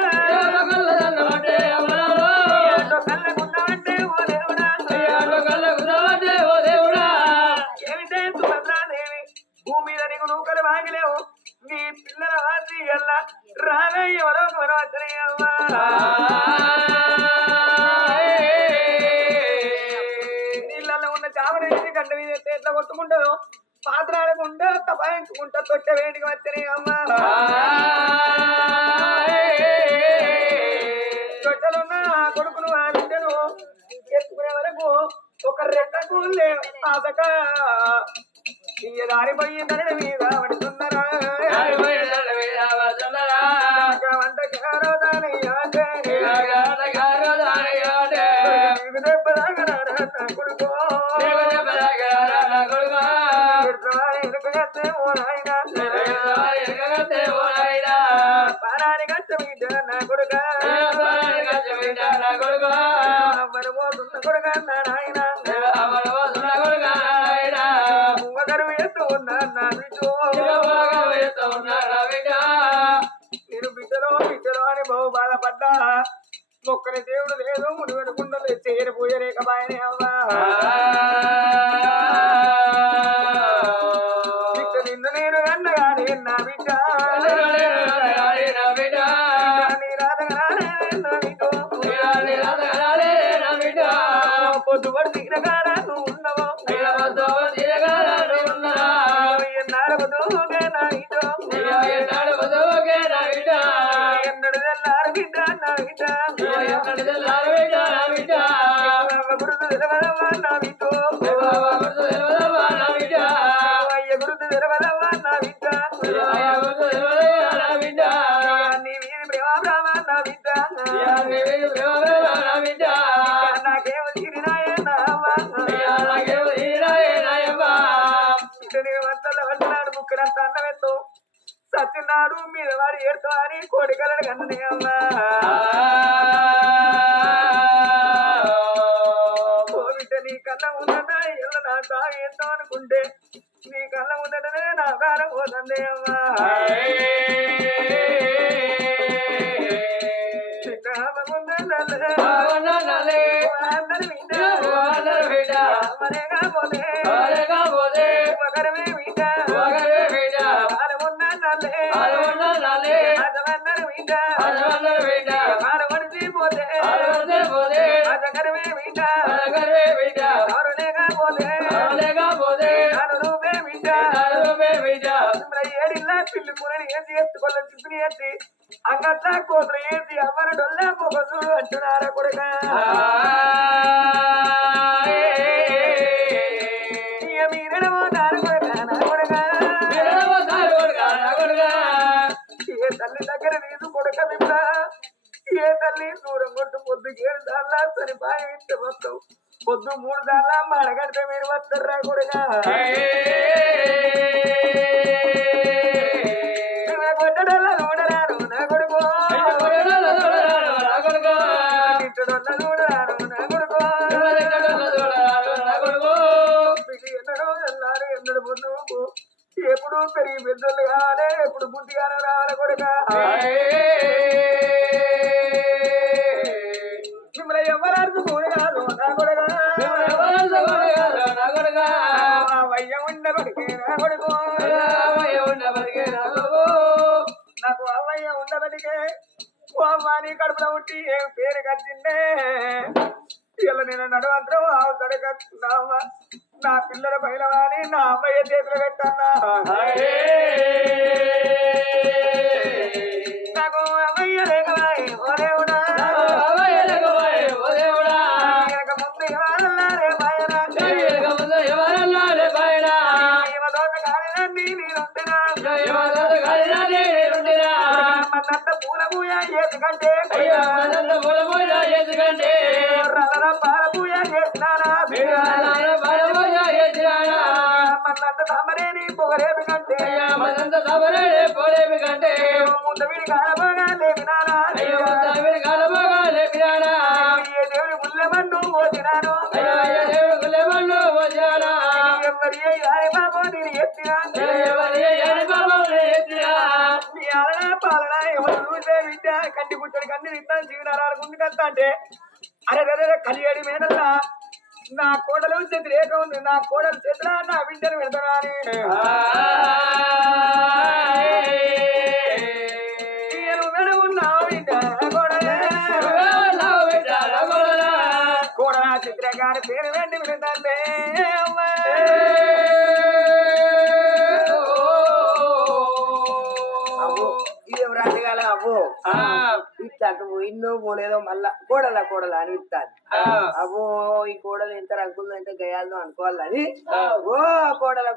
కళ్ళకున్న అంటే ఓ దేవుడా ఏమిటే సుభద్రాదేవి భూమి మీద నీకు నూకలు వాగిలేవు నీ పిల్లల వాసి అల్లా రావే ఎవరో వచ్చని నీళ్ళల్లో ఉన్న చావని గంట మీద ఎత్తే ఎట్లా కొట్టుకుంటుందో పాత్రాడకుండా తపాయించుకుంటా తొట్టె వేడికి వచ్చని అమ్మా తొట్టెలున్న ఆ కొడుకును ఆ బిడ్డను ఎత్తుకునే వరకు ఒక రెక్కకు ఆసక ఇయ్య దారిపోయి ధరణ మీద పడుతున్నారా వంటకారో దానయ్యా కొడుకో పారాని కష్టమిట నా కొడుక మరబోతున్న కొడుక నాయన ఒకరు ఎత్తు ఉన్నా నా నేను బిడ్డలో అని బహు బాధపడ్డా మొక్కని దేవుడు లేదు ముడి వెనుకుండలు చేరిపోయే రేఖపాయనే అవ్వా బిడ్డ నిన్ను నేను అన్నగానే నా బిడ్డ నీ రాధగానే నా బిడ్డ పొద్దుపడి తీరగారా నువ్వు ఉండవు ఎన్నాడబోగా నా బిడ్డ ఎన్నడు తెల్లారు బిడ్డ నా బిడ్డ గురుతు తెలవదమ్మా నా బిడ్డ అయ్య గురుతు తెలవదమ్మా నా బిడ్డ నీ వీధి ప్రేమ నా బిడ్డ నాకేమో తిరినాయే నా ఇతని వంటల వంటనాడు ముక్కడంత అన్నమెత్తు సత్యనాడు మీద వాడు ఏడుతో అని కోడికలను కన్ననే అమ్మా కోవిట నీ కళ్ళ ముందట ఎవరు నా తాగి ఎంతో అనుకుంటే నీ కళ్ళ ముందటనే నా ప్రాణం పోతుందే అమ్మా చిన్న ముందల ఆడవడిసి పోతే అతగరవే బిడ్డ ఎవరు లేకపోతే నాడు రూపే బిడ్డ ఏడిల్లా పిల్లి కూరని వేసి ఎత్తుకొల్ల చిప్పుని వేసి అంగట్లా కోతులు వేసి అమ్మని డొల్లా మొగలు అంటున్నారా కొడుక మీరేమో దాని కొడుక నా కొడుక ఏ తల్లి దగ్గర నీదు కొడుక బిడ్డ ఏ తల్లి దూరం కొట్టు పొద్దు 7 దాల్లా సరిపాయ ఇంటి మొత్తం పొద్దు 3 దాల్లా మడగడితే మీరు వస్తారా కొడుక కొట్టడల్లా చూడరాను నా కొడుకు తిట్టడల్లా చూడరాను నా కొడుకు ఎన్నడో తెల్లారు ఎన్నడు పొద్దు ఎప్పుడు పెరిగి పెద్దలు కావాలి ఎప్పుడు బుద్ధిగానే రావాలి కొడుక మిమ్మల్ని ఎవరు కూడి కాదు నా కొడుక వయ్య ఉండబడికే నా కొడుకు నాకు అవ్వయ్య ఉండబడికే ఓ అమ్మ నీ కడుపులో ఉట్టి ఏ పేరు కట్టిందే ఇలా నేను నడవంతరం అవతడకట్టున్నావా నా పిల్లల బయలవాని నా అమ్మయ్య చేతులు పెట్టన్నా నాకు అమ్మయ్య లేకవాయి ఓ దేవుడా ముందు ఎవరన్నారే బాయనా దోట కాలిదండి నేనుంటున్నా మన్నంత పూల పూయ చేసుకంటే రథన పాల పూయ చేసినారా మన్నంత తమరేని పొగరేమి కంటే ముందు వీడి కాలబాగా లేపినారా ఏ దేవుడి ముల్లెమన్ను పోసినాను ఎవరి యారి బాబు నేను ఎత్తినా పాలన ఎవరు చూసే విద్య కంటి పుట్టడి కన్ని తింటాను జీవనాలు ముందు కస్తా అంటే అరే కలియడి మీదల్లా నా కోడలు చేతులు ఏక ఉంది నా కోడలు చేతుల నా బిడ్డను పెడతానా అని ఉన్నావు బిడ్డ కోడలా చిత్ర గారి పేరు వెండి విడుతుంటే ఇదేం రాజుగాల అవ్వో ఇట్లా ఇన్నో పోలేదో మళ్ళా కోడల అని ఇస్తాను అవ్వో ఈ కోడలు ఎంత రంగులు ఎంత గయాలదో అనుకోవాలని ఓ కోడల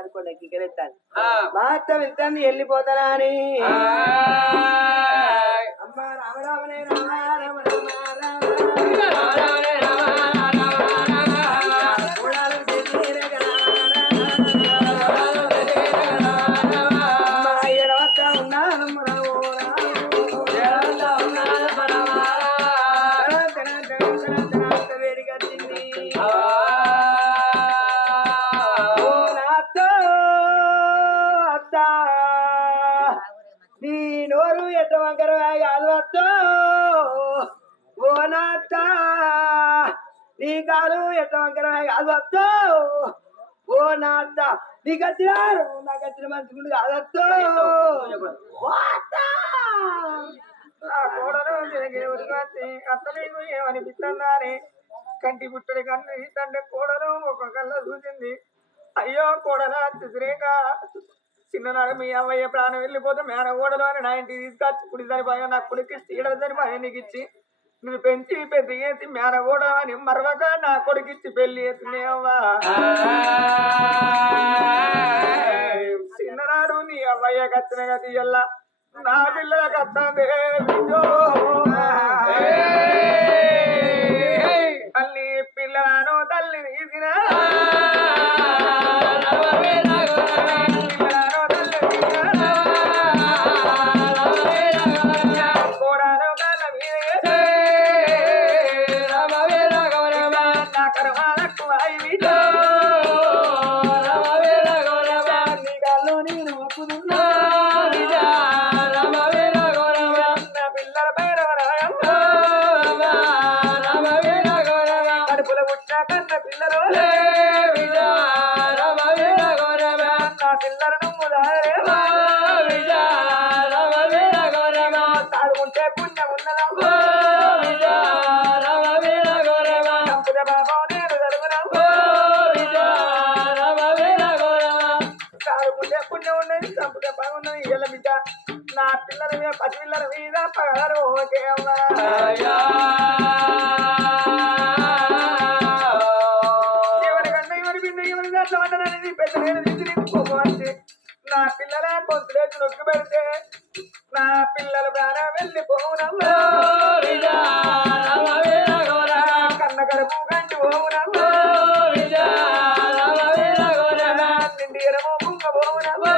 అనుకోండి ఎక్కికెళ్తాను మాత్రం ఇస్తాను వెళ్ళిపోతానా అని అమ్మ రామరామనే నీ నోరు ఎట్ట వంకర కాదు అత్తో ఓ నాత్త నీ కాలు ఎట్ట వంకర కాదు అత్తో ఓ నాత్త నీకు వచ్చినారు నాకు వచ్చిన మంచిగుండు కాదు అత్తో అత్త నీకు ఏమనిపిస్తుందని కంటి పుట్టడి కన్ను తండ్రి కోడలు ఒక కళ్ళ చూసింది అయ్యో కోడలా చిత్రేక చిన్ననాడు మీ అవ్వయ్య ప్రాణం వెళ్ళిపోతే మేన ఓడలు అని నా ఇంటికి తీసుకొచ్చి కుడి సరిపోయా నా కొడుకు సీడల సరిపోయా నీకు ఇచ్చి నువ్వు పెంచి పెద్ద చేసి మేన ఓడలు అని మరొక నా కొడుకు ఇచ్చి పెళ్లి చేసింది అవ్వా చిన్ననాడు నీ అవ్వయ్య కచ్చిన గతి ఎల్లా నా పిల్లల కత్తందే తల్లి పిల్లలను తల్లి తీసిన పిల్లలను ఉన్నదా సంపుట పాపం నేను జరుగునా సారుకుంటే పుణ్యం ఉన్నది సంపుట బాగున్నది ఇళ్ళ బిడ్డ నా పిల్లల మీద పసి పిల్లల మీద పగలరు ఓకే అమ్మా ఎవరికన్నా ఎవరి బిడ్డ ఎవరి దాంట్లో అంటారనేది పెద్ద నేను తీసుకుపోవచ్చు నా పిల్లల కొంతలేసి నొక్కి పెడితే నా పిల్లల ప్రాణం వెళ్ళిపోవునమ్మా కన్న కడుపు కంటి పోవునమ్మా నిండి ఎరమో కుంగ పోవునమ్మా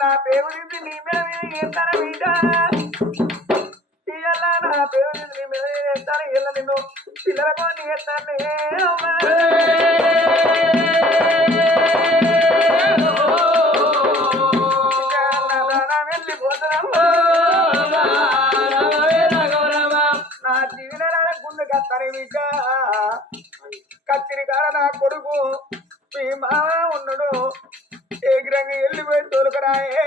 నా పేరు నుంచి నీ మీద వేస్తాను బిడ్డ ఇయ్యాల నా పేరు నుంచి నీ మీద వేస్తాను ఇయ్యాల నిన్ను పిల్లలకు నీ వేస్తాను అమ్మా నా జీవన గుండె కత్తని బిడ్డ కత్తిరి కాడ నా కొడుకు మీ మామ ఉన్నాడు ఏగిరంగా వెళ్ళిపోయి తోలుకరాయే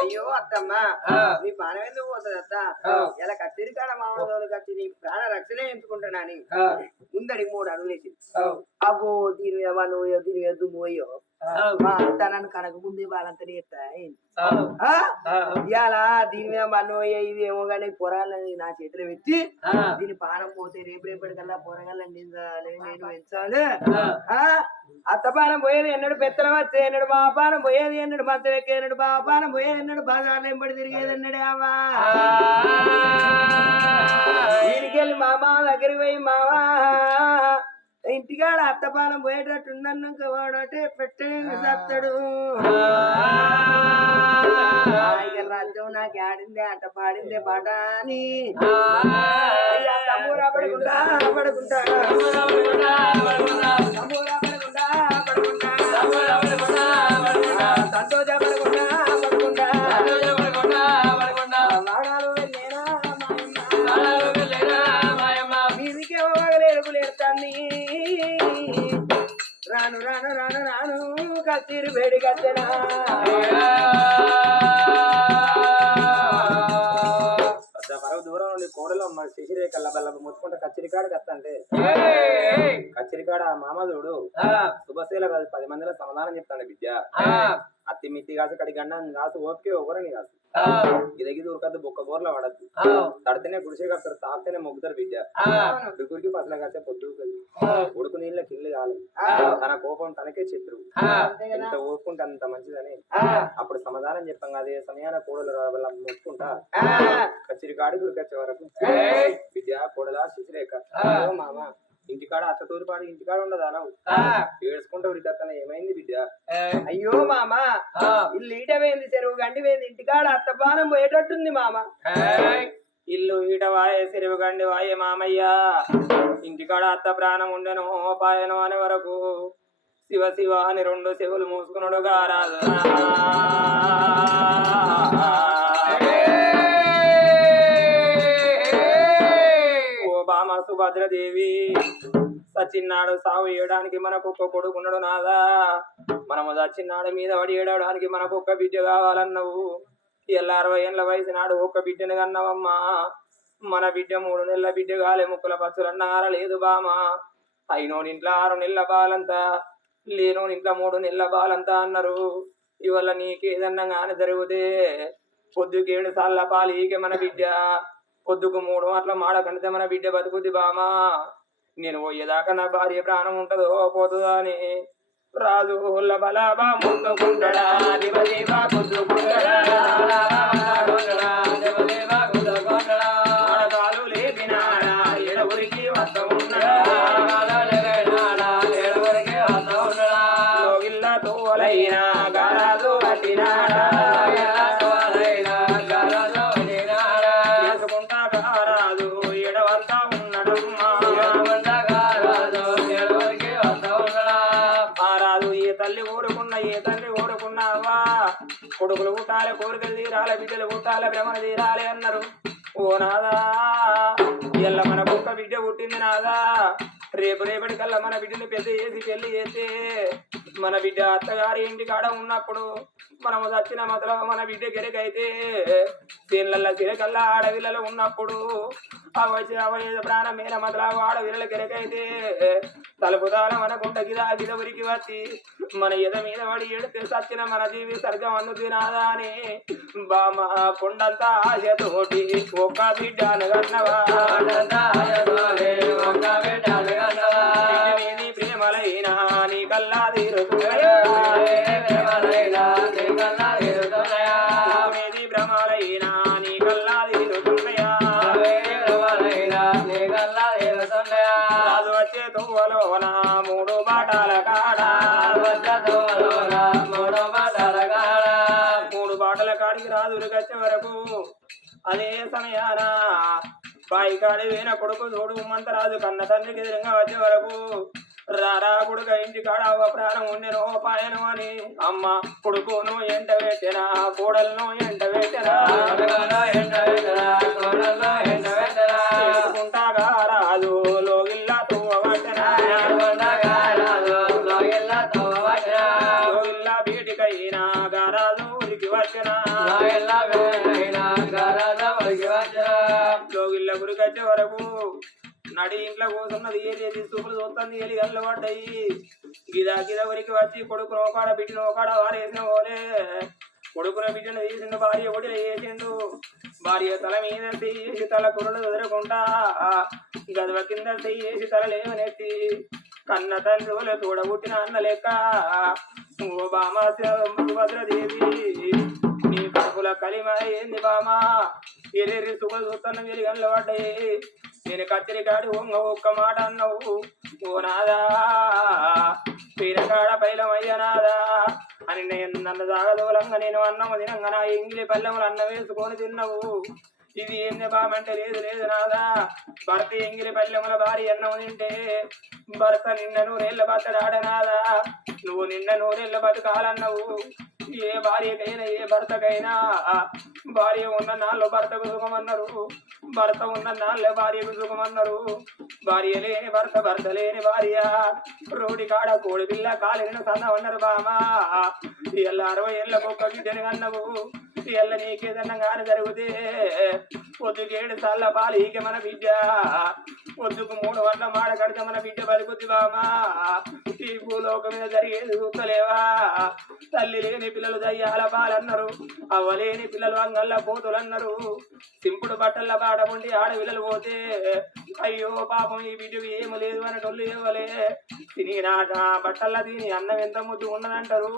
అయ్యో అత్తమ్మ నీ ప్రాణం ఎందుకు పోతుంది అత్త ఇలా కత్తిరి కాడ మామూలు కత్తి నీ ప్రాణ రక్షణ ఎంచుకుంటున్నాని ముందడి 3 అడుగులు వేసి అబ్బో దీని మీద నువ్వు దీని మీద దుమ్ముయ్యో మా అంతా నన్ను కనక ముందే వాళ్ళంతా ఇవాళ దీని మీద మన్ను ఇది ఏమో కానీ పొరాలని నా చేతిలో పెట్టి దీని పానం పోతే రేపటికల్లా పొరగల్లా నేను పెంచాలి అత్తపానం పోయేది ఎన్నడు పెత్తనం వచ్చే ఎన్నడు మా పానం పోయేది ఎన్నడు మంచం ఎక్కే ఎన్నడు మా పానం పోయేది ఎన్నడు బాగా ఎంబడి తిరిగేది ఎన్నడే అమ్మా దీనికెళ్ళి మామ దగ్గరికి పోయి మామా ఇంటికాడ అత్తపానం పోయేటట్టు ఉందన్నాక వాడంటే పెట్టే సత్తాడు రాజ్యం నాకు ఆడిందే అట్ట పాడిందే పాట అని తమ్మురా పడుకుంటా పడుకుంటా తమ్మురా పడుకుంటా పడుకుంటా సంతోష పడుకుంటా పడుకుంటా వాడాలు వెళ్ళేనా మీదికే ఎరుగులు ఎడతాన్ని రాను రాను రాను రాను కత్తిరి వేడి కత్తెనా దూరం నుండి కోడలో శశిరేఖ బల్ల ముచ్చుకుంటే కచ్చిరికాడు కత్తంటే కచ్చిరికాడ మామదుడు శుభశీల 10 మందిలో సమాధానం చెప్తాడు విద్య అత్తి మిత్తి కాసు కడి గండం కాసు ఓపికే ఒకరని కాసు ఇదగి దూరకద్దు బొక్క బోర్ల పడద్దు తడితేనే గుడిసే కడతారు తాగితేనే మొగ్గుతారు విద్య డుగురికి పసల కాసే పొద్దు ఉడుకు నీళ్ళ కిల్లు కాదు తన కోపం తనకే శత్రువు ఎంత ఓపుకుంటే అంత మంచిదని అప్పుడు సమాధానం చెప్పాం అదే సమయాన కోడలు మొత్తుకుంటా కచ్చిరికాడి గురికొచ్చే వరకు విద్య కోడల శశిరేఖ మామ ఇంటికాడ అత్తతూరుపాడు ఇంటికాడ ఉండదా నువ్వు ఏడ్చుకుంటూ ఉరికత్తన ఏమైంది బిడ్డ అయ్యో మామ ఇల్లు ఈట వేయింది చెరువు గండి వేయింది ఇంటికాడ అత్తపానం పోయేటట్టుంది మామ ఇల్లు ఈట వాయే చెరువు గండి వాయే మామయ్య ఇంటికాడ అత్త ప్రాణం ఉండెను పాయను అనే వరకు శివ శివ అని 2 చెవులు మూసుకున్నాడుగా రాదు సుభద్రదేవి సచిన్నాడు సాగు ఏయడానికి మనకు ఒక్క కొడుకున్నాడు నాదా మనము సచిన్నాడు మీద పడి ఏడవడానికి మనకు ఒక్క బిడ్డ కావాలన్నావు ఇలా 60 ఏళ్ళ వయసు నాడు ఒక్క బిడ్డను కన్నావమ్మా మన బిడ్డ 3 నెలల బిడ్డ కాలే ముక్కుల పచ్చులన్నార లేదు బామా అయినోనింట్లో 6 నెలల బాలంతా లేనోనింట్లో 3 నెలల బాలంతా అన్నారు ఇవల్ల నీకేదన్నా గాని జరిగితే పొద్దుకి 7 సార్ల పాలు ఈకే మన బిడ్డ పొద్దుకు 3 అట్లా మాడ కంటే మన బిడ్డ బతుకుద్ది బామా నేను పోయేదాకా నా భార్య ప్రాణం ఉంటదో పోతుందా అని రాజు బలాబా ముట్టుకుంటాడా దివదేవా ఆడదాలు లేపినాడా ఎడవురికి వస్త ఉన్నాడా లోగిల్ల తోలైనా గారాజు పట్టినాడా కొడుకులు పుట్టాలి కోరికలు తీరాలి బిడ్డలు పుట్టాలి భ్రమణ తీరాలి అన్నారు ఓ నాదా ఎల్ల మన కుక్క బిడ్డ పుట్టింది నాదా రేపటి కల్లా మన బిడ్డని పెద్ద చేసి పెళ్లి చేస్తే మన బిడ్డ అత్తగారి ఇంటి కాడ ఉన్నప్పుడు మనము చచ్చిన మొదలు మన బిడ్డ గిరకైతే దీనిలల్లా గిరకల్లా ఆడవిల్లలు ఉన్నప్పుడు అవయ ప్రాణం మీద మొదలు ఆడవిల్లల గిరకైతే తలుపుదాల మన గుంట గిద ఉరికి వచ్చి మన ఎద మీద పడి ఎడితే సచ్చిన మన జీవి సర్గం అందు తినాదా అని బామ కొండంత ఆశతోటి ఒక్క బిడ్డను కన్నవా ప్రేమలైనా నీ కల్లా తీరుతున్నాయా భ్రమలైనా నీ కల్లా తీరుతున్నాయా రాజు వచ్చే తువ్వలోన మూడు బాటాల కాడా మూడు బాటల కాడికి రాజులు వచ్చే వరకు అదే సమయాన బాయి కాడి వేన కొడుకు చూడు మంతరాజు కన్న తండ్రికి ఎదురుగా వచ్చే వరకు రారా కొడుక ఇంటి కాడ అవ్వ ప్రాణం ఉండెను పాయను అని అమ్మ కొడుకును ఎంట పెట్టెనా కోడలను ఎంట పెట్టెనా చేసుకుంటాగా రాజు లోగిల్లా తువ్వబట్టెనా లోగిల్లా బీటికైనా గారాజు ఉరికి వచ్చెనా లోగిల్ల గురికి వచ్చే వరకు నడి ఇంట్లో కూర్చున్నది ఏది చూపులు చూస్తుంది ఏలి గల్లు పడ్డాయి గిద ఉరికి వచ్చి కొడుకును ఒకడ బిడ్డను ఒకడ వారేసిన పోలే కొడుకున బిడ్డను తీసిండు భార్య ఒడిలో వేసిండు భార్య తల మీద తీసి తల కుర్రలు వదలకుండా గదవ కింద తీసి తల లేవనెత్తి కన్న తండ్రులు తోడబుట్టిన అన్న లెక్క ఓ బామ సుభద్రదేవి నీ కడుపుల కలిమ ఏంది బామ ఎర్రెర్రి సుఖలు చూస్తున్న వెలిగన్లు పడ్డాయి నేను కచ్చరి కాడి ఒక్క మాట అన్నావు ఓ నాదా పీరకాడ పైలమయ్య నాదా అని నేను నన్ను దాగదోలంగా నేను అన్నము తినంగా నా ఇంగిలి పల్లెములు అన్నం వేసుకొని తిన్నావు ఇది ఏంది బామంటే లేదు నాదా భర్త ఎంగిలి పల్లెముల భార్య అన్నం తింటే భర్త నిన్న నూరేళ్ళ బతడాడనాదా నువ్వు నిన్న నూరేళ్ళ బతకాలన్నావు ఏ భార్యకైనా ఏ భర్తకైనా భార్య ఉన్న నాళ్ళు భర్తకు సుఖమన్నారు భర్త ఉన్న నాళ్ళే భార్యకు సుఖమన్నారు భార్య లేని భర్త లేని భార్య రోడి కాడ కోడి పిల్ల కాలిన సన్నవన్నారు బామా ఎల్ల 60 ఏళ్ళ ఒక్క బిడ్డని కన్నవు ఎల్ల నీకేదన్నా కానీ జరిగితే పొద్దుకు 7 సార్ల పాలు ఈక మన బిడ్డ పొద్దుకు 3 వంట మాడ కడితే మన బిడ్డ బతుకుద్ది బామా ఈ భూలోకం మీద జరిగేది చూస్తలేవా తల్లి లేని పిల్లలు దయ్యాల పాలన్నారు అవ్వలేని పిల్లలు అంగళ్ళ పోతులు అన్నారు సింపుడు బట్టల బాడ ఉండి ఆడపిల్లలు పోతే అయ్యో పాపం ఈ బిడ్డకు ఏమి లేదు అనేటోళ్ళు ఇవ్వలే తిని నాట బట్టల్లా తిని అన్నం ఎంత ముద్దు ఉన్నదంటారు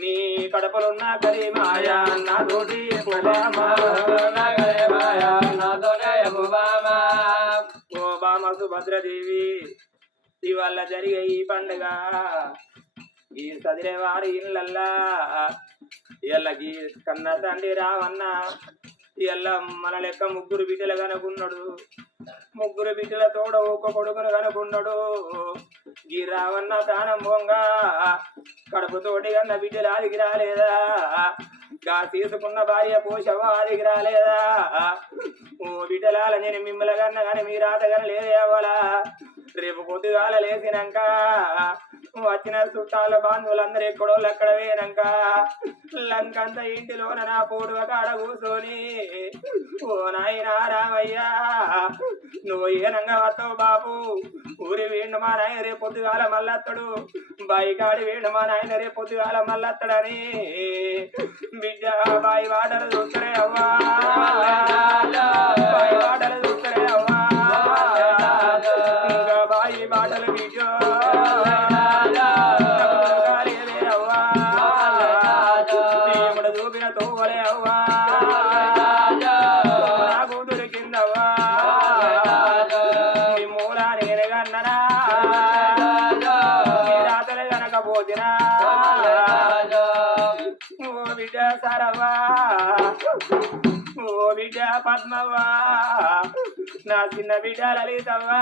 నీ కడపలున్న కరీమాయా నాతోటి ఓ బామ సుభద్రదేవి ఇవాళ జరిగే ఈ పండుగ ఈ సదిరే వారి ఇళ్ళల్లా ఇళ్ళకి కన్న తండ్రి రావన్న ఇళ్ళ మన లెక్క 3 బిడ్డలు కనుకున్నాడు 3 బిడ్డల తోడ ఒక్క కొడుకును కనుకున్నాడు ఈ రావన్న ప్రాణం బొంగా కడుపుతోటి కన్న బిడ్డలు ఆదికి రాలేదా గా తీసుకున్న భార్య పోషవ ఆదికి రాలేదా ఓ బిడ్డలాల నేను మిమ్మల్ని కన్నా కానీ మీ రాతగానే లేదేవాలా రేపు పొద్దుగాల లేచినాక వచ్చిన చుట్టాల బంధువులందరూ ఎక్కడోళ్ళు అక్కడ వేయనాక లంకంత ఇంటిలోన నా పోడువ కాడ కూర్చొని ఓ నాయనా రామయ్యా నువ్వు ఏనంగా వస్తావు బాబు ఊరి వేండు మా నాయన రేపు పొద్దుగాల మల్లత్తడు బాయి కాడి వేండు మా నాయన రేపు పొద్దుగాల మల్లత్తడని బిడ్డ బాయి వాటలు చూస్తరే అవ్వా బాయి వాటలు చూస్తరే అవ్వా ఇంకా బాయి బాటలు బిడ్డ అవ్వా దేవుడు చూపిన తోవలే అవ్వా నా కూతురు కిందవ్వా నీ మూల నేను కన్ననా రాతలే కనకపోతినా ఓ బిడ్డ సరవ్వా ఓ బిడ్డ పద్మవ్వా నా చిన్న బిడ్డ లలితవ్వా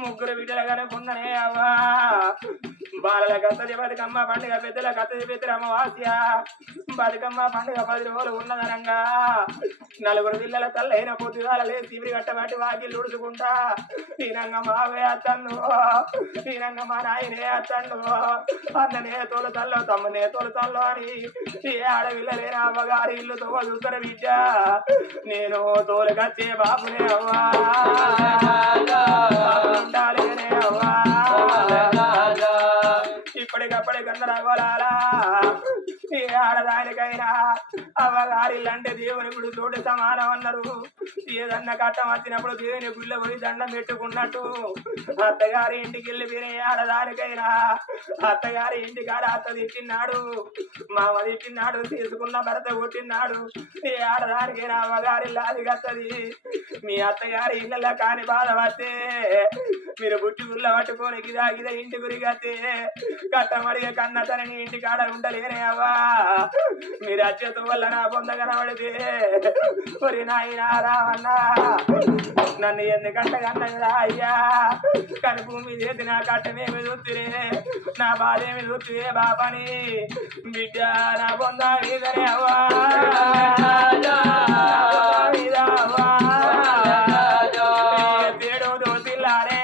ముగ్గురు బిడ్డలు కనుకున్ననే అవ్వా బాలల గత్తది బతుకమ్మ పండుగ పెద్దల గత్తది పెద్దల అమావాస్య బతుకమ్మ పండుగ 10 రోజులు ఉన్నదనంగా నలుగురు పిల్లల తల్లైన పొద్దుగాల లేచి ఇవి కట్టబట్టి వాకిలు ఉడుచుకుంటా ఈనంగ మావే అత్తన్ను ఈనంగ మా నాయనే అత్తన్ను అన్ననే తోలుతల్లో తమ్మనే తోలుతల్లో అని ఏ ఆడపిల్లలేనా అవ్వగారి ఇల్లు తోలుతర బిడ్డ నేను తోలుకొచ్చే బాబునే అవ్వా ఉండాలినే అవ్వా ఇప్పటికప్పటి గందరగోళాలా ఏ ఆడదానికైనా అవ్వగారిల్లంటే దేవుని గుడి తోటి సమానం అన్నారు ఏదన్నా కట్టం వచ్చినప్పుడు దేవుని గుళ్ళ పోయి దండం పెట్టుకున్నట్టు అత్తగారి ఇంటికి వెళ్ళి వేరే ఆడదానికైనా అత్తగారి ఇంటికాడ అత్త తిట్టినాడు మామ తిట్టినాడు తీసుకున్న భర్త కొట్టినాడు ఏ ఆడదానికైనా అవ్వగారి లాది కత్తది మీ అత్తగారి ఇళ్ళ కాని బాధ వస్తే మీరు బుట్టి గుళ్ళ పట్టుకొని గిదా గిదా ఇంటి గురిగతే కట్టమడిగా కన్న తనని ఇంటికాడ ఉండలేనే అవ్వా మీరు అచ్చేతం వల్ల నా పొంద కనబడితే ఒరి నాయనా రావన్నా నన్ను ఎందుకంట కన్నదా అయ్యా కానీ భూమి చేతి నా కట్టమేమి చూస్తురే నా బాధేమి చూస్తురే బాబాని బిడ్డ నా పొంద మీదనే అవ్వా తేడు దోసిల్లారే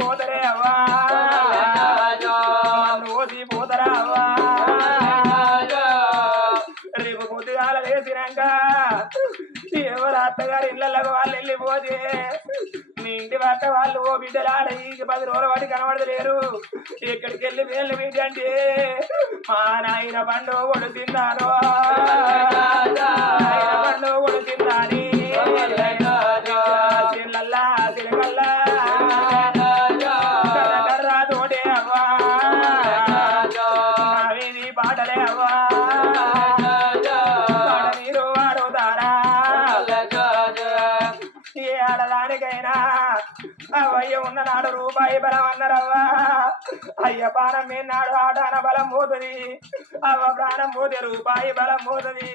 పోతరే అవ్వా పోతరా అవ్వా రేపు పొద్దుగాల వేసినాక ఎవరు అత్తగారు ఇళ్ళకు వాళ్ళు వెళ్ళిపోతే మీ ఇంటి పక్క వాళ్ళు ఓ బిడ్డలాడ ఈ 10 రోజుల వాటి కనబడతలేరు ఇక్కడికి వెళ్ళి వేళ్ళు బిడ్డ అంటే మా నాయన పండు కొడు తిన్నారు పండు కొడు తిన్నాని తిల్లల్లా తిరగల్లా కర్ర తోటే అవ్వా నావేది పాటలే అవ్వా పాట మీరు వాడుతారా ఏ ఆడదానికైనా అవయ్య ఉన్ననాడు రూపాయి బలం అన్నారవ్వా అయ్య ప్రాణం మీనాడు ఆటాన బలం పోతుంది అవ్వ ప్రాణం పోతే రూపాయి బలం పోతుంది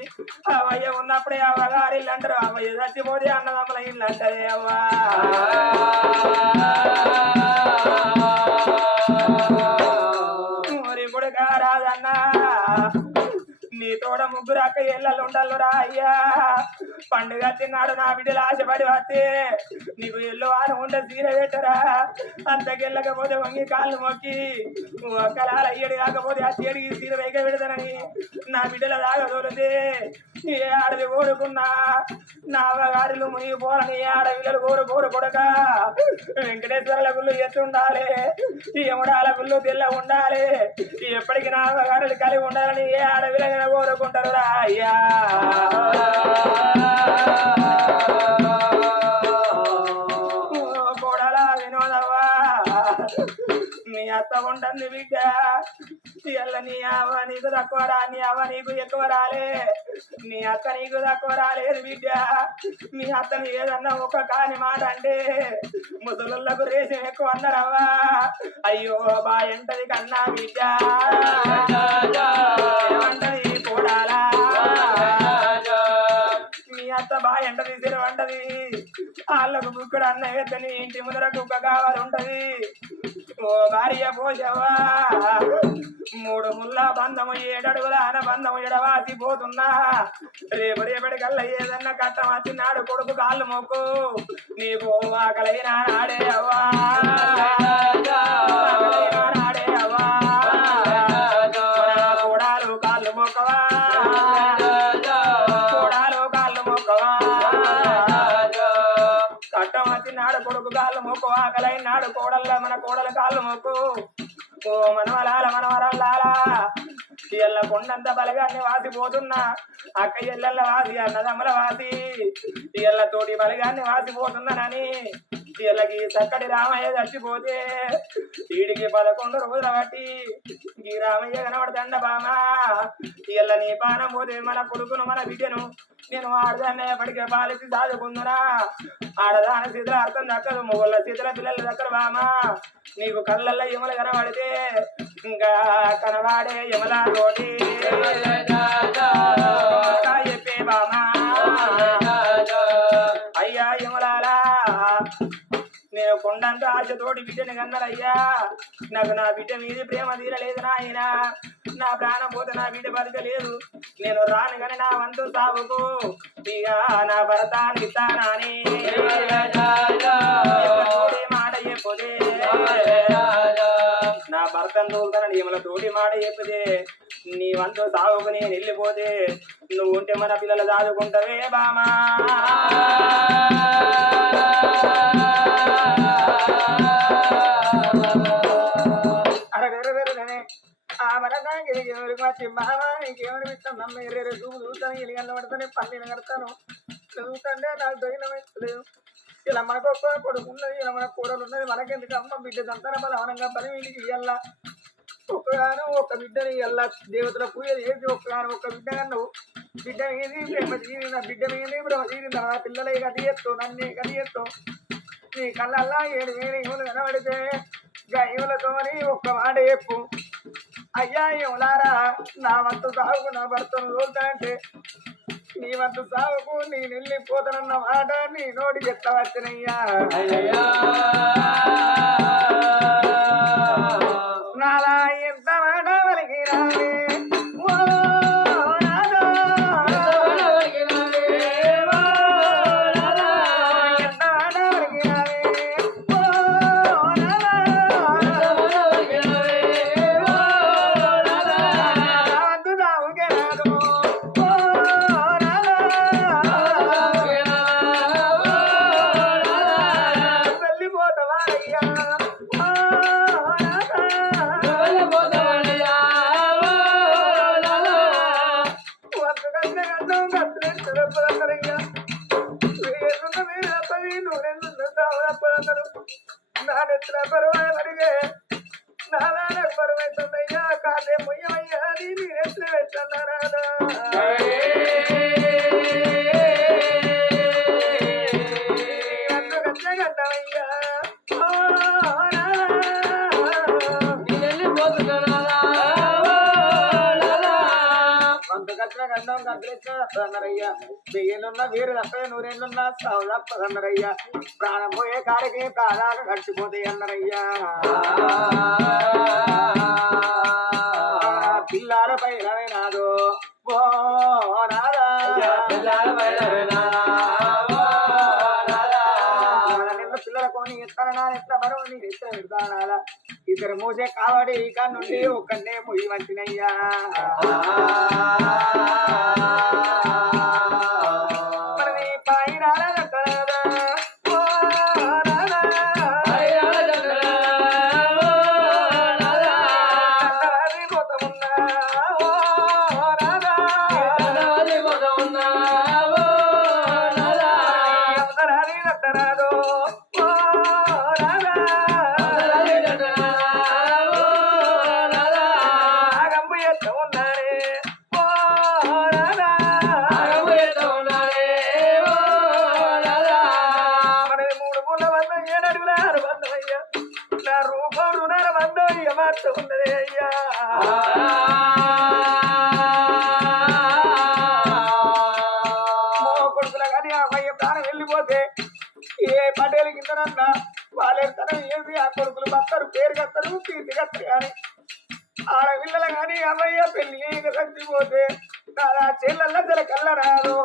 అవయ్య ఉన్నప్పుడే అవ్వగారి ఇల్లు అంటారు అవయ్య చచ్చిపోతే అన్నదమ్ముల ఇల్లు అంటారే అవ్వా మరి కొడుక రాదన్నా నీ తోడ ముగ్గురు అక్క ఇళ్ళలు ఉండల్లురా అయ్యా పండుగ తిన్నాడు నా బిడ్డలు ఆశపడి వస్తే నీకు ఎల్లు వాన ఉండే సీర పెట్టరా అంతకెళ్ళకపోతే వంగి కాళ్ళు మొక్కి ఒక్కలాల అయ్యడు కాకపోతే ఆ చేడికి సీర వేగ పెడతానని నా బిడ్డల దాకా తోలితే ఏ ఆడది కోరుకున్నా నా అవ్వగారులు మునిగిపోరని ఆడవిల్లలు కోరు కొడక వెంకటేశ్వరుల గుళ్ళు ఎత్తుండాలి యముడాల గుళ్ళు తెల్ల ఉండాలి ఎప్పటికీ నా అవ్వగారులు కలిగి ఉండాలని ఏ ఆడవిల్ల కోరుకుంటారు రా అయ్యా కోడలా వినోదవ్వా నీ అత్త ఉంటుంది బిడ్డ ఇళ్ళ నీ అవ్వ నీకు తక్కువరా నీ అవ్వ నీకు ఎక్కువ రాలే నీ అత్త నీకు తక్కువ రాలేదు బిడ్డ మీ అత్తని ఏదన్నా ఒక కాని మాట అంటే ముసలులకు రేసం ఎక్కువ అన్నారవ్వా అయ్యో బాయంటది కన్నా బిడ్డ ఏమంటది కూడాలా మీ అత్త బాయంటది సిరవంటది వాళ్ళకు బుక్కుడు అన్న ఎత్తని ఇంటి ముందర కుక్క కావాలి ఉంటది ఓ భార్య పోషవా 3 ముళ్ళ బంధము 7 అడుగుల బంధము ఎడవాసి పోతున్నా రేపటికల్లా ఏదన్నా కట్టం వచ్చినాడు కొడుకు కాళ్ళు మొక్కు నీకు ఆకలైనా నాడే అవ్వా నాడే అవ్వా కూడాలు కాళ్ళు మొక్కవా కూడాలు కాళ్ళు మొక్కవా కట్టం వచ్చినాడు కొడుకు కాళ్ళు మొక్కు ఆకలైనాడు కోడల్ల మన కోడల కాళ్ళు మొక్కు ఓ మనవలాల మనవరల్లాలా ఎల్ల కొండంత బలగాన్ని వాసిపోతున్నా అక్క ఎల్లెల్ల వాసి అన్నదమ్మల వాసి ఎల్ల తోటి బలగాన్ని వాసిపోతున్నానని వీళ్ళకి చక్కటి రామయ్య చచ్చిపోతే వీడికి 11 రోజుల బట్టి ఈ రామయ్య కనబడతండ బామా వీళ్ళ నీ పానం పోతే మన కొడుకును మన బిడ్డను నేను ఆడదాన్ని ఎప్పటికే పాలిసి సాదుకుందునా ఆడదాని స్థితిలో అర్థం దక్కదు మొగళ్ళ స్థితిలో పిల్లలు దక్కరు బామా నీకు కళ్ళల్లో యమలు కనబడితే ఇంకా కనవాడే యమలా తోటి చెప్పే బామా అయ్యా యమలాలా నేను కొండంత ఆశతోటి బిడ్డని కన్నారయ్యా నాకు నా బిడ్డ మీది ప్రేమ తీరలేదు నాయన నా ప్రాణం పోతే నా బిడ్డ బతకలేదు నేను రాను కానీ నా వంతు సాగుకు ఇక నా భర్తాన్ని ఇస్తానని మాట చెప్పదే నా భర్తను తోలుతానని ఏమల తోటి మాట చెప్పదే నీ వంతు సాగుకు నేను వెళ్ళిపోతే నువ్వు ఉంటే మన పిల్లలు దాదుకుంటావే బామా పల్లెలు కడతాను చదువుతుంటే నాకు దొరికినలేదు ఇలా మనకు ఒక్క కొడుకు ఉన్నది ఇలా మన కూడలు ఉన్నది మనకెందుకు అమ్మ బిడ్డ సంతాన బలవనంగా పని వీళ్ళకి ఇయ్యాల ఒక్కగాను ఒక బిడ్డని ఇయ్యాల దేవతల పూజ చేసి ఒక్కగాను ఒక బిడ్డ కన్నావు బిడ్డ ఏది ప్రేమ తీరిన బిడ్డ మీద బ్రహ్మ తీరింది నా పిల్లలే గది ఎత్తు నన్ను గది ఎత్తు నీ కళ్ళల్లా 7,000 ఇవులు కనబడితే ఇవులతోని ఒక్క మాట చెప్పు అయ్యా ఇవులారా నా వంతు సాగుకు నా భర్తను తోలుతా అంటే నీ వంతు సాగుకు నేను వెళ్ళిపోతానన్న మాట నీ నోటి చెత్త వచ్చినయ్యా నాలా ఎంత మాట వలికి రావే అన్నారయ్యా 1000 వీరు తప్ప 100 సాగు తప్పదన్నారయ్యా ప్రాణం పోయే కాడికి ప్రాణాలు నడిచిపోతాయి అన్నారయ్యా పిల్లాల పైన నాదో పిల్లల కొని ఎత్తనా ఎట్లా బరువు నీ ఎత్త పెడతానాలా ఇద్దరు మూసే కావడి ఇక నుండి ఒక్కనే ముయ్యి వంటినయ్యా వెళ్ళిపోతే ఏ పటేలు కిందనన్నా వాళ్ళెడతారు ఏంటి ఆ కొడుకులు బతారు పేరు కత్తరు కీర్తి కత్తరు కానీ ఆడపిల్లలు కానీ అమ్మయ్య పెళ్లి ఇక చచ్చిపోతే నా చెల్లెల్ల జల కల్లరాదు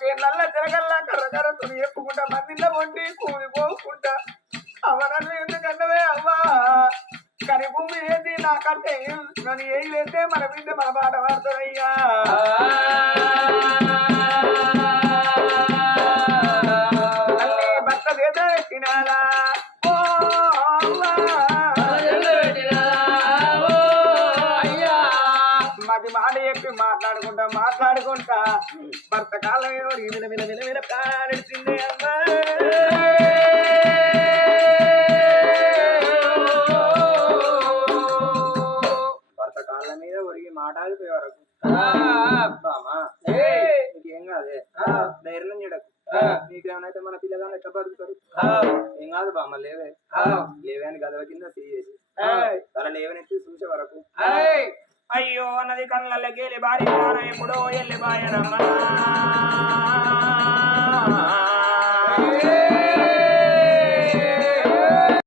చెల్లెల్ల జలకల్లా కర్ర కర్రతో చెప్పుకుంటా మందిలో వండి కూలి పోకుండా అవనన్ను ఎందుకన్నవే అవ్వా కానీ భూమి ఏంటి నాకంటే నన్ను ఏయిలేస్తే మన బిడ్డ మన పాట పాడుతారయ్యా భర్త చేత పెట్టినాలా మది మాట చెప్పి మాట్లాడుకుంటా భర్త కాలం విల ప్రాణించిందే అమ్మా మాట్లాడిపోయే వరకు నీకేం కాదే ధైర్యం చేయడకు నీకేమైనా మన పిల్లగానే ఎట్లా బతుకుతారు ఏం కాదు బామ్మ లేవే అని గదవ కింద చేసి తన లేవనెత్తి చూసే వరకు అయ్యో నది కళ్ళకి భారీ ఎప్పుడో ఎల్లిపాయ రమ్మనా